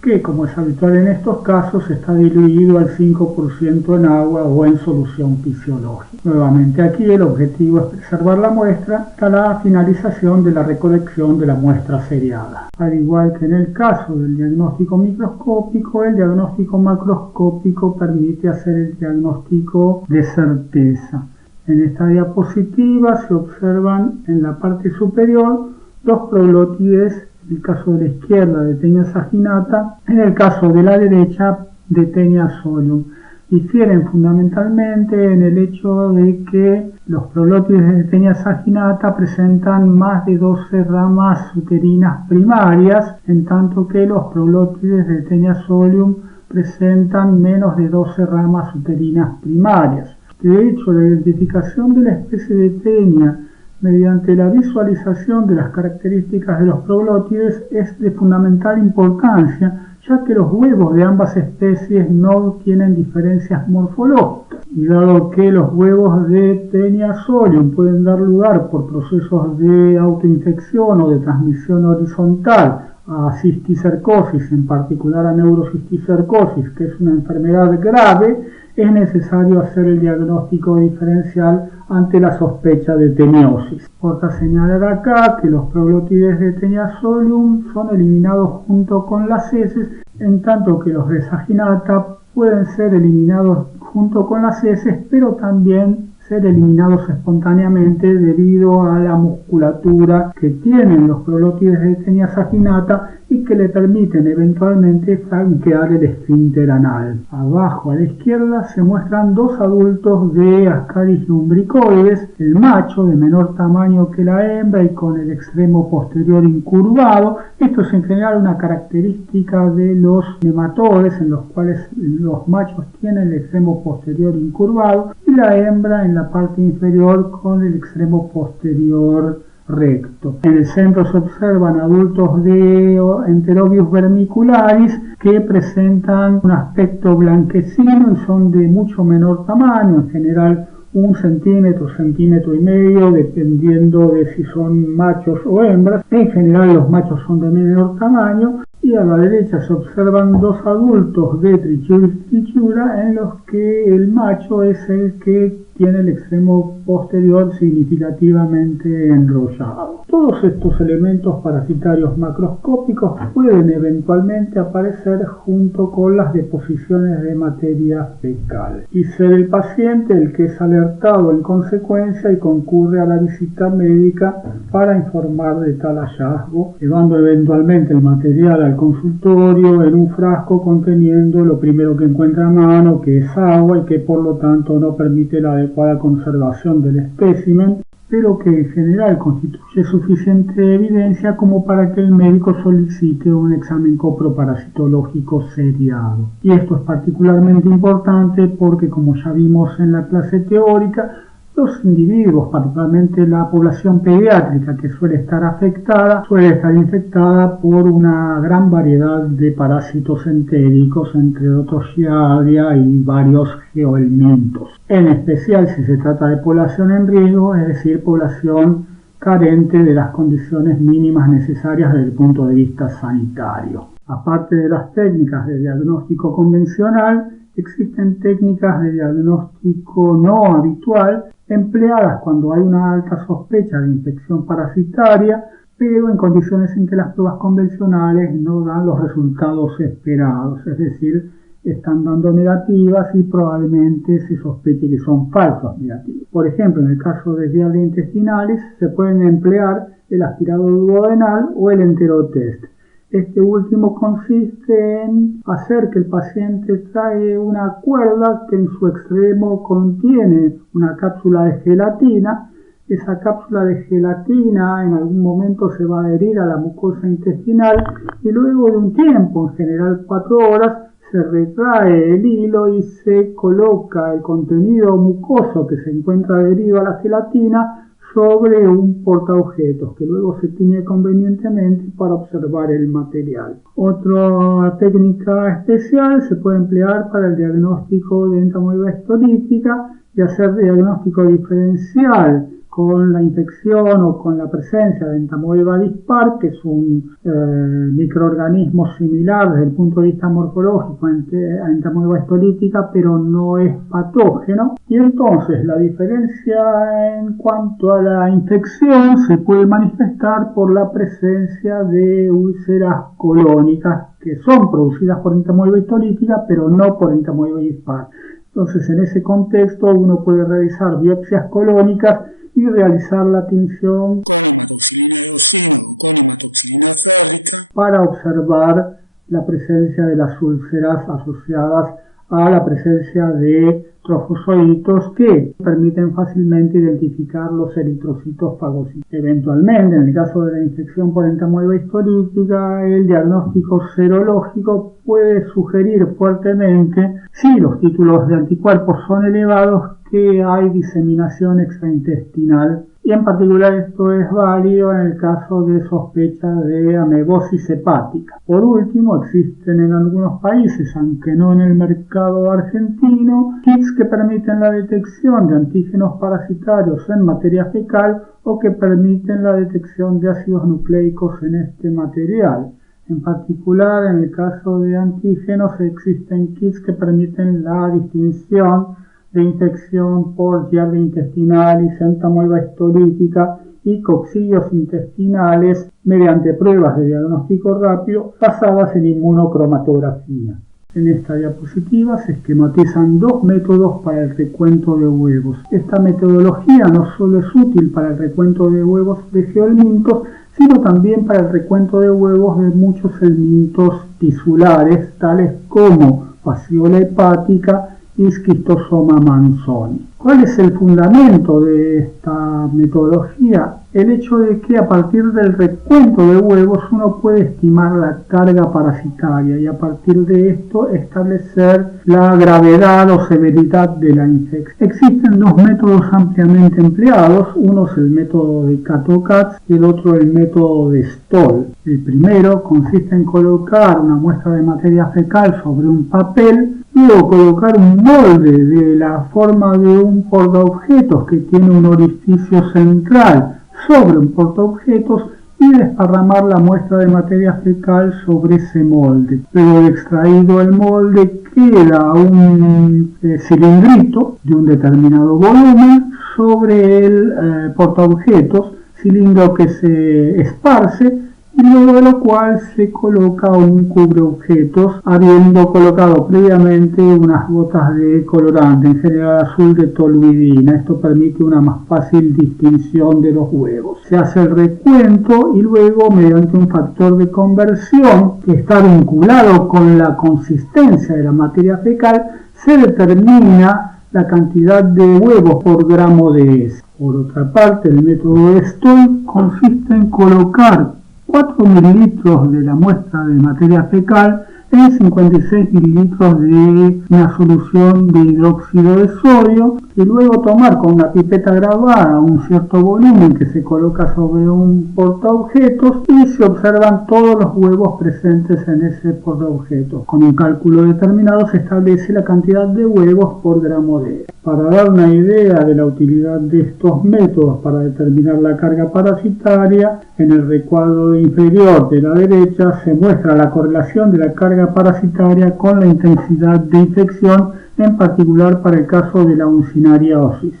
que, como es habitual en estos casos, está diluido al 5% en agua o en solución fisiológica. Nuevamente aquí el objetivo es preservar la muestra hasta la finalización de la recolección de la muestra seriada. Al igual que en el caso del diagnóstico microscópico, el diagnóstico macroscópico permite hacer el diagnóstico de certeza. En esta diapositiva se observan en la parte superior dos proglótides, en el caso de la izquierda de Taenia saginata, en el caso de la derecha de Taenia solium. Difieren fundamentalmente en el hecho de que los proglótides de Taenia saginata presentan más de 12 ramas uterinas primarias, en tanto que los proglótides de Taenia solium presentan menos de 12 ramas uterinas primarias. De hecho, la identificación de la especie de Taenia mediante la visualización de las características de los proglótides es de fundamental importancia, ya que los huevos de ambas especies no tienen diferencias morfológicas. Y dado que los huevos de Taenia solium pueden dar lugar por procesos de autoinfección o de transmisión horizontal a cisticercosis, en particular a neurocisticercosis, que es una enfermedad grave, es necesario hacer el diagnóstico diferencial ante la sospecha de teniosis. Importa señalar acá que los proglótides de Taenia solium son eliminados junto con las heces, en tanto que los de saginata pueden ser eliminados junto con las heces, pero también ser eliminados espontáneamente debido a la musculatura que tienen los proglótides de Taenia saginata y que le permiten eventualmente franquear el esfínter anal. Abajo a la izquierda se muestran dos adultos de Ascaris lumbricoides, el macho de menor tamaño que la hembra y con el extremo posterior incurvado. Esto es en general una característica de los nematodes, en los cuales los machos tienen el extremo posterior incurvado y la hembra en la parte inferior con el extremo posterior recto. En el centro se observan adultos de Enterobius vermicularis que presentan un aspecto blanquecino y son de mucho menor tamaño, en general 1 centímetro, centímetro y medio, dependiendo de si son machos o hembras. En general los machos son de menor tamaño. Y a la derecha se observan 2 adultos de Trichuris trichura en los que el macho es el que tiene el extremo posterior significativamente enrollado. Todos estos elementos parasitarios macroscópicos pueden eventualmente aparecer junto con las deposiciones de materia fecal y ser el paciente el que es alertado en consecuencia y concurre a la visita médica para informar de tal hallazgo, llevando eventualmente el material al consultorio en un frasco conteniendo lo primero que encuentra a mano, que es agua y que por lo tanto no permite la adecuada conservación del espécimen, pero que en general constituye suficiente evidencia como para que el médico solicite un examen coproparasitológico seriado. Y esto es particularmente importante porque, como ya vimos en la clase teórica, los individuos, particularmente la población pediátrica que suele estar infectada por una gran variedad de parásitos entéricos, entre otros Giardia y varios geohelmintos. En especial si se trata de población en riesgo, es decir, población carente de las condiciones mínimas necesarias desde el punto de vista sanitario. Aparte de las técnicas de diagnóstico convencional, existen técnicas de diagnóstico no habitual empleadas cuando hay una alta sospecha de infección parasitaria, pero en condiciones en que las pruebas convencionales no dan los resultados esperados, es decir, están dando negativas y probablemente se sospeche que son falsos negativos. Por ejemplo, en el caso de Giardia intestinalis se pueden emplear el aspirado duodenal o el enterotest. Este último consiste en hacer que el paciente trae una cuerda que en su extremo contiene una cápsula de gelatina. Esa cápsula de gelatina en algún momento se va a adherir a la mucosa intestinal y luego de un tiempo, en general 4 horas, se retrae el hilo y se coloca el contenido mucoso que se encuentra adherido a la gelatina sobre un portaobjetos que luego se tiñe convenientemente para observar el material. Otra técnica especial se puede emplear para el diagnóstico de entamoeba histolítica y hacer diagnóstico diferencial con la infección o con la presencia de entamoeba dispar, que es un microorganismo similar desde el punto de vista morfológico a entamoeba histolítica, pero no es patógeno. Y entonces la diferencia en cuanto a la infección se puede manifestar por la presencia de úlceras colónicas que son producidas por entamoeba histolítica, pero no por entamoeba dispar. Entonces, en ese contexto uno puede realizar biopsias colónicas y realizar la tinción con hematoxilina de eosino o con hematoxilina férrica para observar la presencia de las úlceras asociadas a la presencia de trofozoitos que permiten fácilmente identificar los eritrocitos fagocíticos. Eventualmente, en el caso de la infección por entamoeba histolítica, el diagnóstico serológico puede sugerir fuertemente, si los títulos de anticuerpos son elevados, que hay diseminación extraintestinal, y en particular esto es válido en el caso de sospecha de amebosis hepática. Por último, existen en algunos países, aunque no en el mercado argentino, kits que permiten la detección de antígenos parasitarios en materia fecal o que permiten la detección de ácidos nucleicos en este material. En particular, en el caso de antígenos, existen kits que permiten la distinción de infección por Giardia intestinalis, entamoeba histolítica y coccidios intestinales mediante pruebas de diagnóstico rápido basadas en inmunocromatografía. En esta diapositiva se esquematizan 2 métodos para el recuento de huevos. Esta metodología no solo es útil para el recuento de huevos de geohelmintos, sino también para el recuento de huevos de muchos helmintos tisulares, tales como fasciola hepática y Schistosoma manzoni. ¿Cuál es el fundamento de esta metodología? el hecho de que a partir del recuento de huevos uno puede estimar la carga parasitaria y a partir de esto establecer la gravedad o severidad de la infección. Existen dos métodos ampliamente empleados, uno es el método de Kato-Katz y el otro el método de Stoll. El primero consiste en colocar una muestra de materia fecal sobre un papel, luego colocar un molde de la forma de un portaobjetos que tiene un orificio central sobre un portaobjetos y desparramar la muestra de materia fecal sobre ese molde. Luego de extraído el molde queda un cilindrito de un determinado volumen sobre el portaobjetos, cilindro que se esparce y luego de lo cual se coloca un cubreobjetos habiendo colocado previamente unas gotas de colorante, en general azul de toluidina. Esto permite una más fácil distinción de los huevos. Se hace el recuento y luego mediante un factor de conversión que está vinculado con la consistencia de la materia fecal se determina la cantidad de huevos por gramo de heces. Por otra parte, el método de Stoll consiste en colocar 4 mililitros de la muestra de materia fecal en 56 mililitros de una solución de hidróxido de sodio y luego tomar con una pipeta graduada un cierto volumen que se coloca sobre un portaobjetos y se observan todos los huevos presentes en ese portaobjetos. Con un cálculo determinado se establece la cantidad de huevos por gramo de heces. Para dar una idea de la utilidad de estos métodos para determinar la carga parasitaria, en el recuadro inferior de la derecha se muestra la correlación de la carga parasitaria con la intensidad de infección, en particular para el caso de la uncinariosis.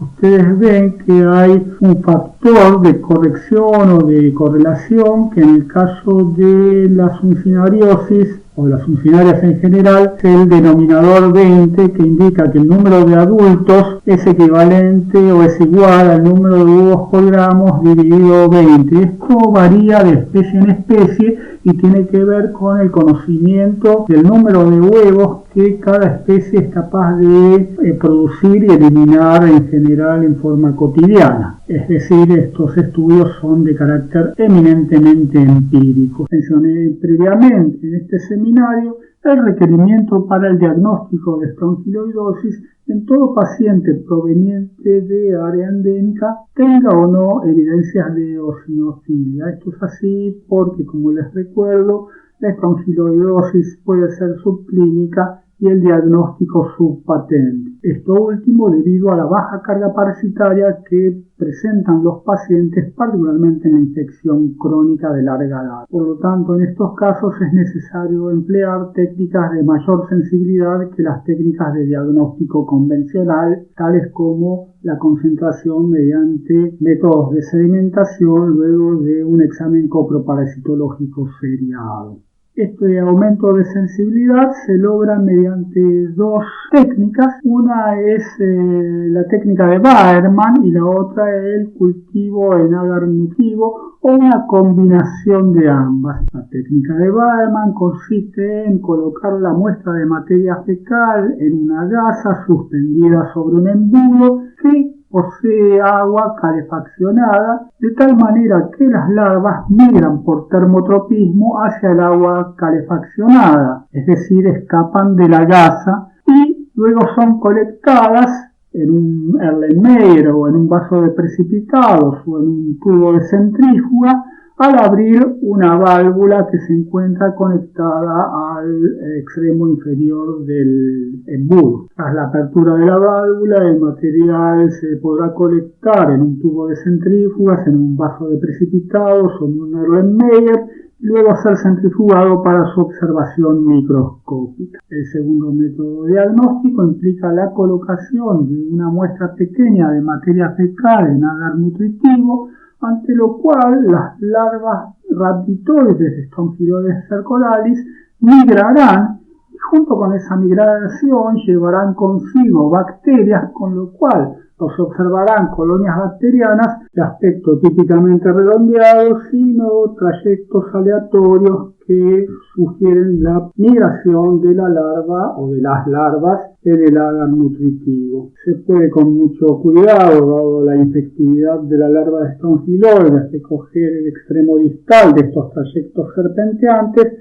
Ustedes ven que hay un factor de corrección o de correlación que en el caso de las uncinariosis o las uncinarias en general es el denominador 20, que indica que el número de adultos es equivalente o es igual al número de huevos por gramos dividido 20. Esto varía de especie en especie y tiene que ver con el conocimiento del número de huevos que cada especie es capaz de producir y eliminar en general en forma cotidiana. Es decir, estos estudios son de carácter eminentemente empírico. Mencioné previamente en este seminario el requerimiento para el diagnóstico de estrongiloidosis en todo paciente proveniente de área endémica tenga o no evidencias de eosinofilia. Esto es así porque, como les recuerdo, la estrongiloidosis puede ser subclínica y el diagnóstico subpatente. Esto último debido a la baja carga parasitaria que presentan los pacientes, particularmente en la infección crónica de larga edad. Por lo tanto, en estos casos es necesario emplear técnicas de mayor sensibilidad que las técnicas de diagnóstico convencional, tales como la concentración mediante métodos de sedimentación luego de un examen coproparasitológico seriado. Este aumento de sensibilidad se logra mediante dos técnicas. Una es la técnica de Baerman y la otra el cultivo en agar nutritivo o una combinación de ambas. La técnica de Baerman consiste en colocar la muestra de materia fecal en una gasa suspendida sobre un embudo que posee agua calefaccionada, de tal manera que las larvas migran por termotropismo hacia el agua calefaccionada, es decir, escapan de la gasa y luego son colectadas en un Erlenmeyer o en un vaso de precipitados o en un tubo de centrífuga al abrir una válvula que se encuentra conectada al extremo inferior del embudo. Tras la apertura de la válvula, el material se podrá colectar en un tubo de centrífugas, en un vaso de precipitados o en un Erlenmeyer y luego ser centrifugado para su observación microscópica. El segundo método diagnóstico implica la colocación de una muestra pequeña de materia fecal en agar nutritivo, ante lo cual las larvas rhabditoides de Strongyloides cercoralis migrarán y junto con esa migración llevarán consigo bacterias, con lo cual No se observarán colonias bacterianas de aspecto típicamente redondeado, sino trayectos aleatorios que sugieren la migración de la larva o de las larvas en el agar nutritivo. Se puede con mucho cuidado, dado la infectividad de la larva de Strongyloides, escoger el extremo distal de estos trayectos serpenteantes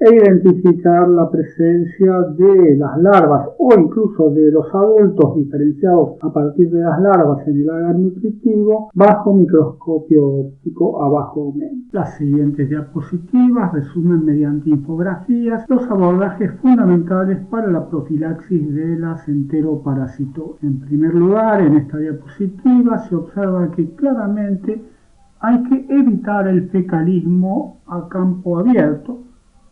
e identificar la presencia de las larvas o incluso de los adultos diferenciados a partir de las larvas en el agar nutritivo bajo microscopio óptico a bajo aumento. Las siguientes diapositivas resumen mediante infografías los abordajes fundamentales para la profilaxis de las enteroparásitos. En primer lugar, en esta diapositiva se observa que claramente hay que evitar el fecalismo a campo abierto,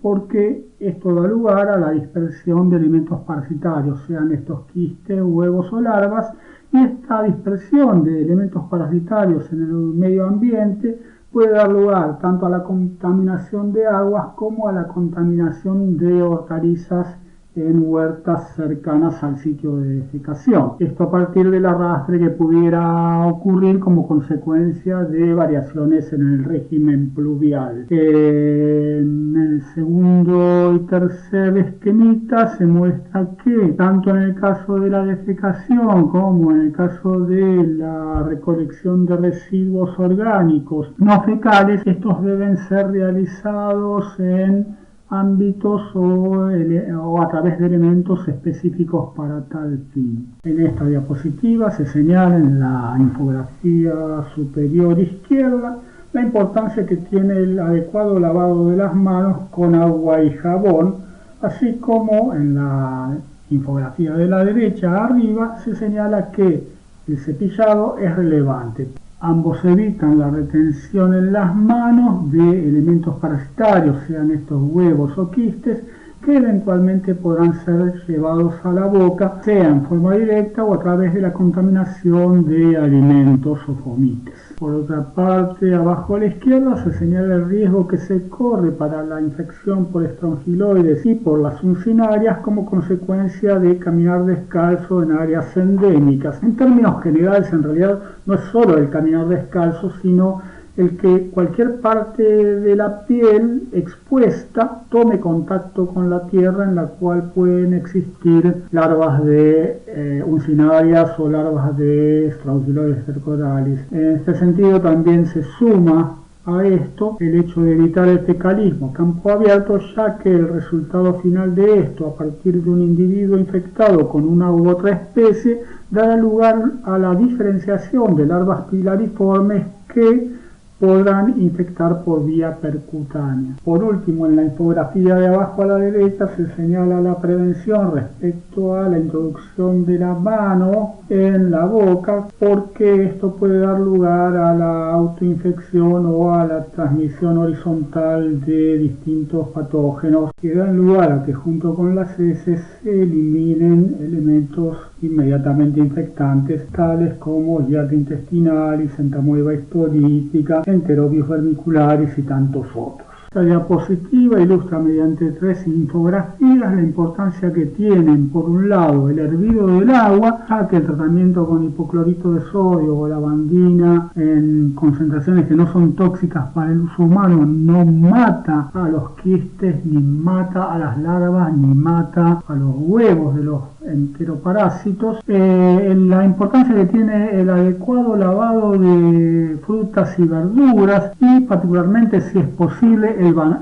porque esto da lugar a la dispersión de elementos parasitarios, sean estos quistes, huevos o larvas, y esta dispersión de elementos parasitarios en el medio ambiente puede dar lugar tanto a la contaminación de aguas como a la contaminación de hortalizas en huertas cercanas al sitio de defecación. Esto a partir del arrastre que pudiera ocurrir como consecuencia de variaciones en el régimen pluvial. En el segundo y tercer esquemita se muestra que tanto en el caso de la defecación como en el caso de la recolección de residuos orgánicos no fecales, estos deben ser realizados en ámbitos o a través de elementos específicos para tal fin. En esta diapositiva se señala en la infografía superior izquierda la importancia que tiene el adecuado lavado de las manos con agua y jabón, así como en la infografía de la derecha arriba se señala que el cepillado es relevante. Ambos evitan la retención en las manos de elementos parasitarios, sean estos huevos o quistes, que eventualmente podrán ser llevados a la boca, sea en forma directa o a través de la contaminación de alimentos o fomites. Por otra parte, abajo a la izquierda se señala el riesgo que se corre para la infección por Strongyloides y por las uncinarias como consecuencia de caminar descalzo en áreas endémicas. En términos generales, en realidad, no es solo el caminar descalzo, sino el que cualquier parte de la piel expuesta tome contacto con la tierra en la cual pueden existir larvas de uncinarias o larvas de Strongyloides cercoralis. En este sentido también se suma a esto el hecho de evitar el fecalismo a campo abierto, ya que el resultado final de esto, a partir de un individuo infectado con una u otra especie, dará lugar a la diferenciación de larvas pilariformes que podrán infectar por vía percutánea. Por último, en la infografía de abajo a la derecha se señala la prevención respecto a la introducción de la mano en la boca, porque esto puede dar lugar a la autoinfección o a la transmisión horizontal de distintos patógenos que dan lugar a que junto con las heces se eliminen elementos inmediatamente infectantes tales como Giardia intestinalis, Entamoeba histolytica, Enterobius vermicularis y tantos otros. Esta diapositiva ilustra mediante 3 infografías la importancia que tienen, por un lado, el hervido del agua, ya que el tratamiento con hipoclorito de sodio o lavandina en concentraciones que no son tóxicas para el uso humano no mata a los quistes, ni mata a las larvas, ni mata a los huevos de los enteroparásitos. La importancia que tiene el adecuado lavado de frutas y verduras, y particularmente, si es posible,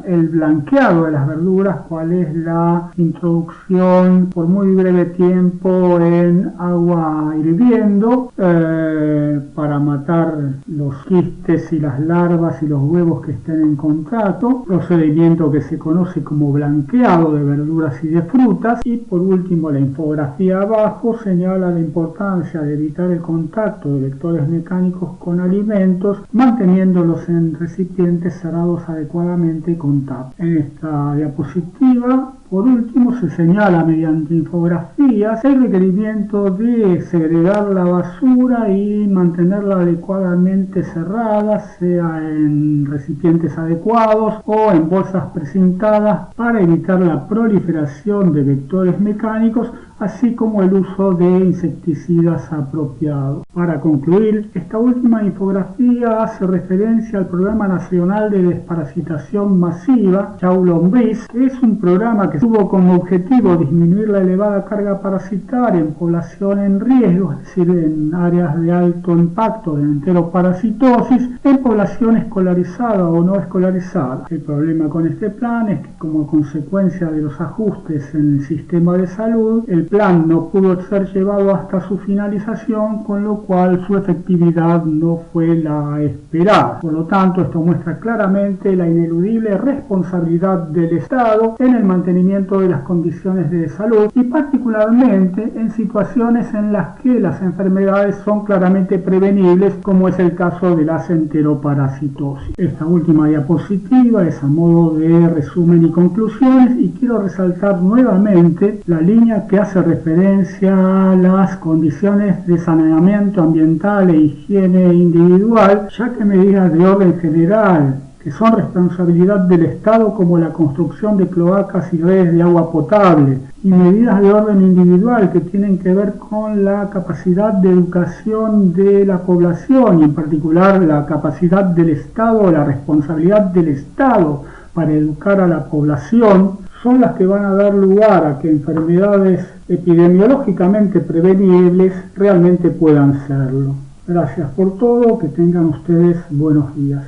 el blanqueado de las verduras, cual es la introducción por muy breve tiempo en agua hirviendo para matar los quistes y las larvas y los huevos que estén en contacto, procedimiento que se conoce como blanqueado de verduras y de frutas. Y por último, la infografía abajo señala la importancia de evitar el contacto de vectores mecánicos con alimentos, manteniéndolos en recipientes cerrados adecuadamente con tapa. En esta diapositiva, por último, se señala mediante infografías el requerimiento de segregar la basura y mantenerla adecuadamente cerrada, sea en recipientes adecuados o en bolsas precintadas, para evitar la proliferación de vectores mecánicos, así como el uso de insecticidas apropiados. Para concluir, esta última infografía hace referencia al Programa Nacional de Desparasitación Masiva, Chau Lombriz, que es un programa que tuvo como objetivo disminuir la elevada carga parasitaria en población en riesgo, es decir, en áreas de alto impacto de enteroparasitosis, en población escolarizada o no escolarizada. El problema con este plan es que, como consecuencia de los ajustes en el sistema de salud, el plan no pudo ser llevado hasta su finalización, con lo cual su efectividad no fue la esperada. Por lo tanto, esto muestra claramente la ineludible responsabilidad del Estado en el mantenimiento de las condiciones de salud y particularmente en situaciones en las que las enfermedades son claramente prevenibles, como es el caso de las enteroparasitosis. Esta última diapositiva es a modo de resumen y conclusiones, y quiero resaltar nuevamente la línea que hace referencia a las condiciones de saneamiento ambiental e higiene individual, ya que medidas de orden general que son responsabilidad del Estado, como la construcción de cloacas y redes de agua potable, y medidas de orden individual que tienen que ver con la capacidad de educación de la población y en particular la capacidad del Estado, la responsabilidad del Estado para educar a la población, son las que van a dar lugar a que enfermedades epidemiológicamente prevenibles realmente puedan serlo. Gracias por todo, que tengan ustedes buenos días.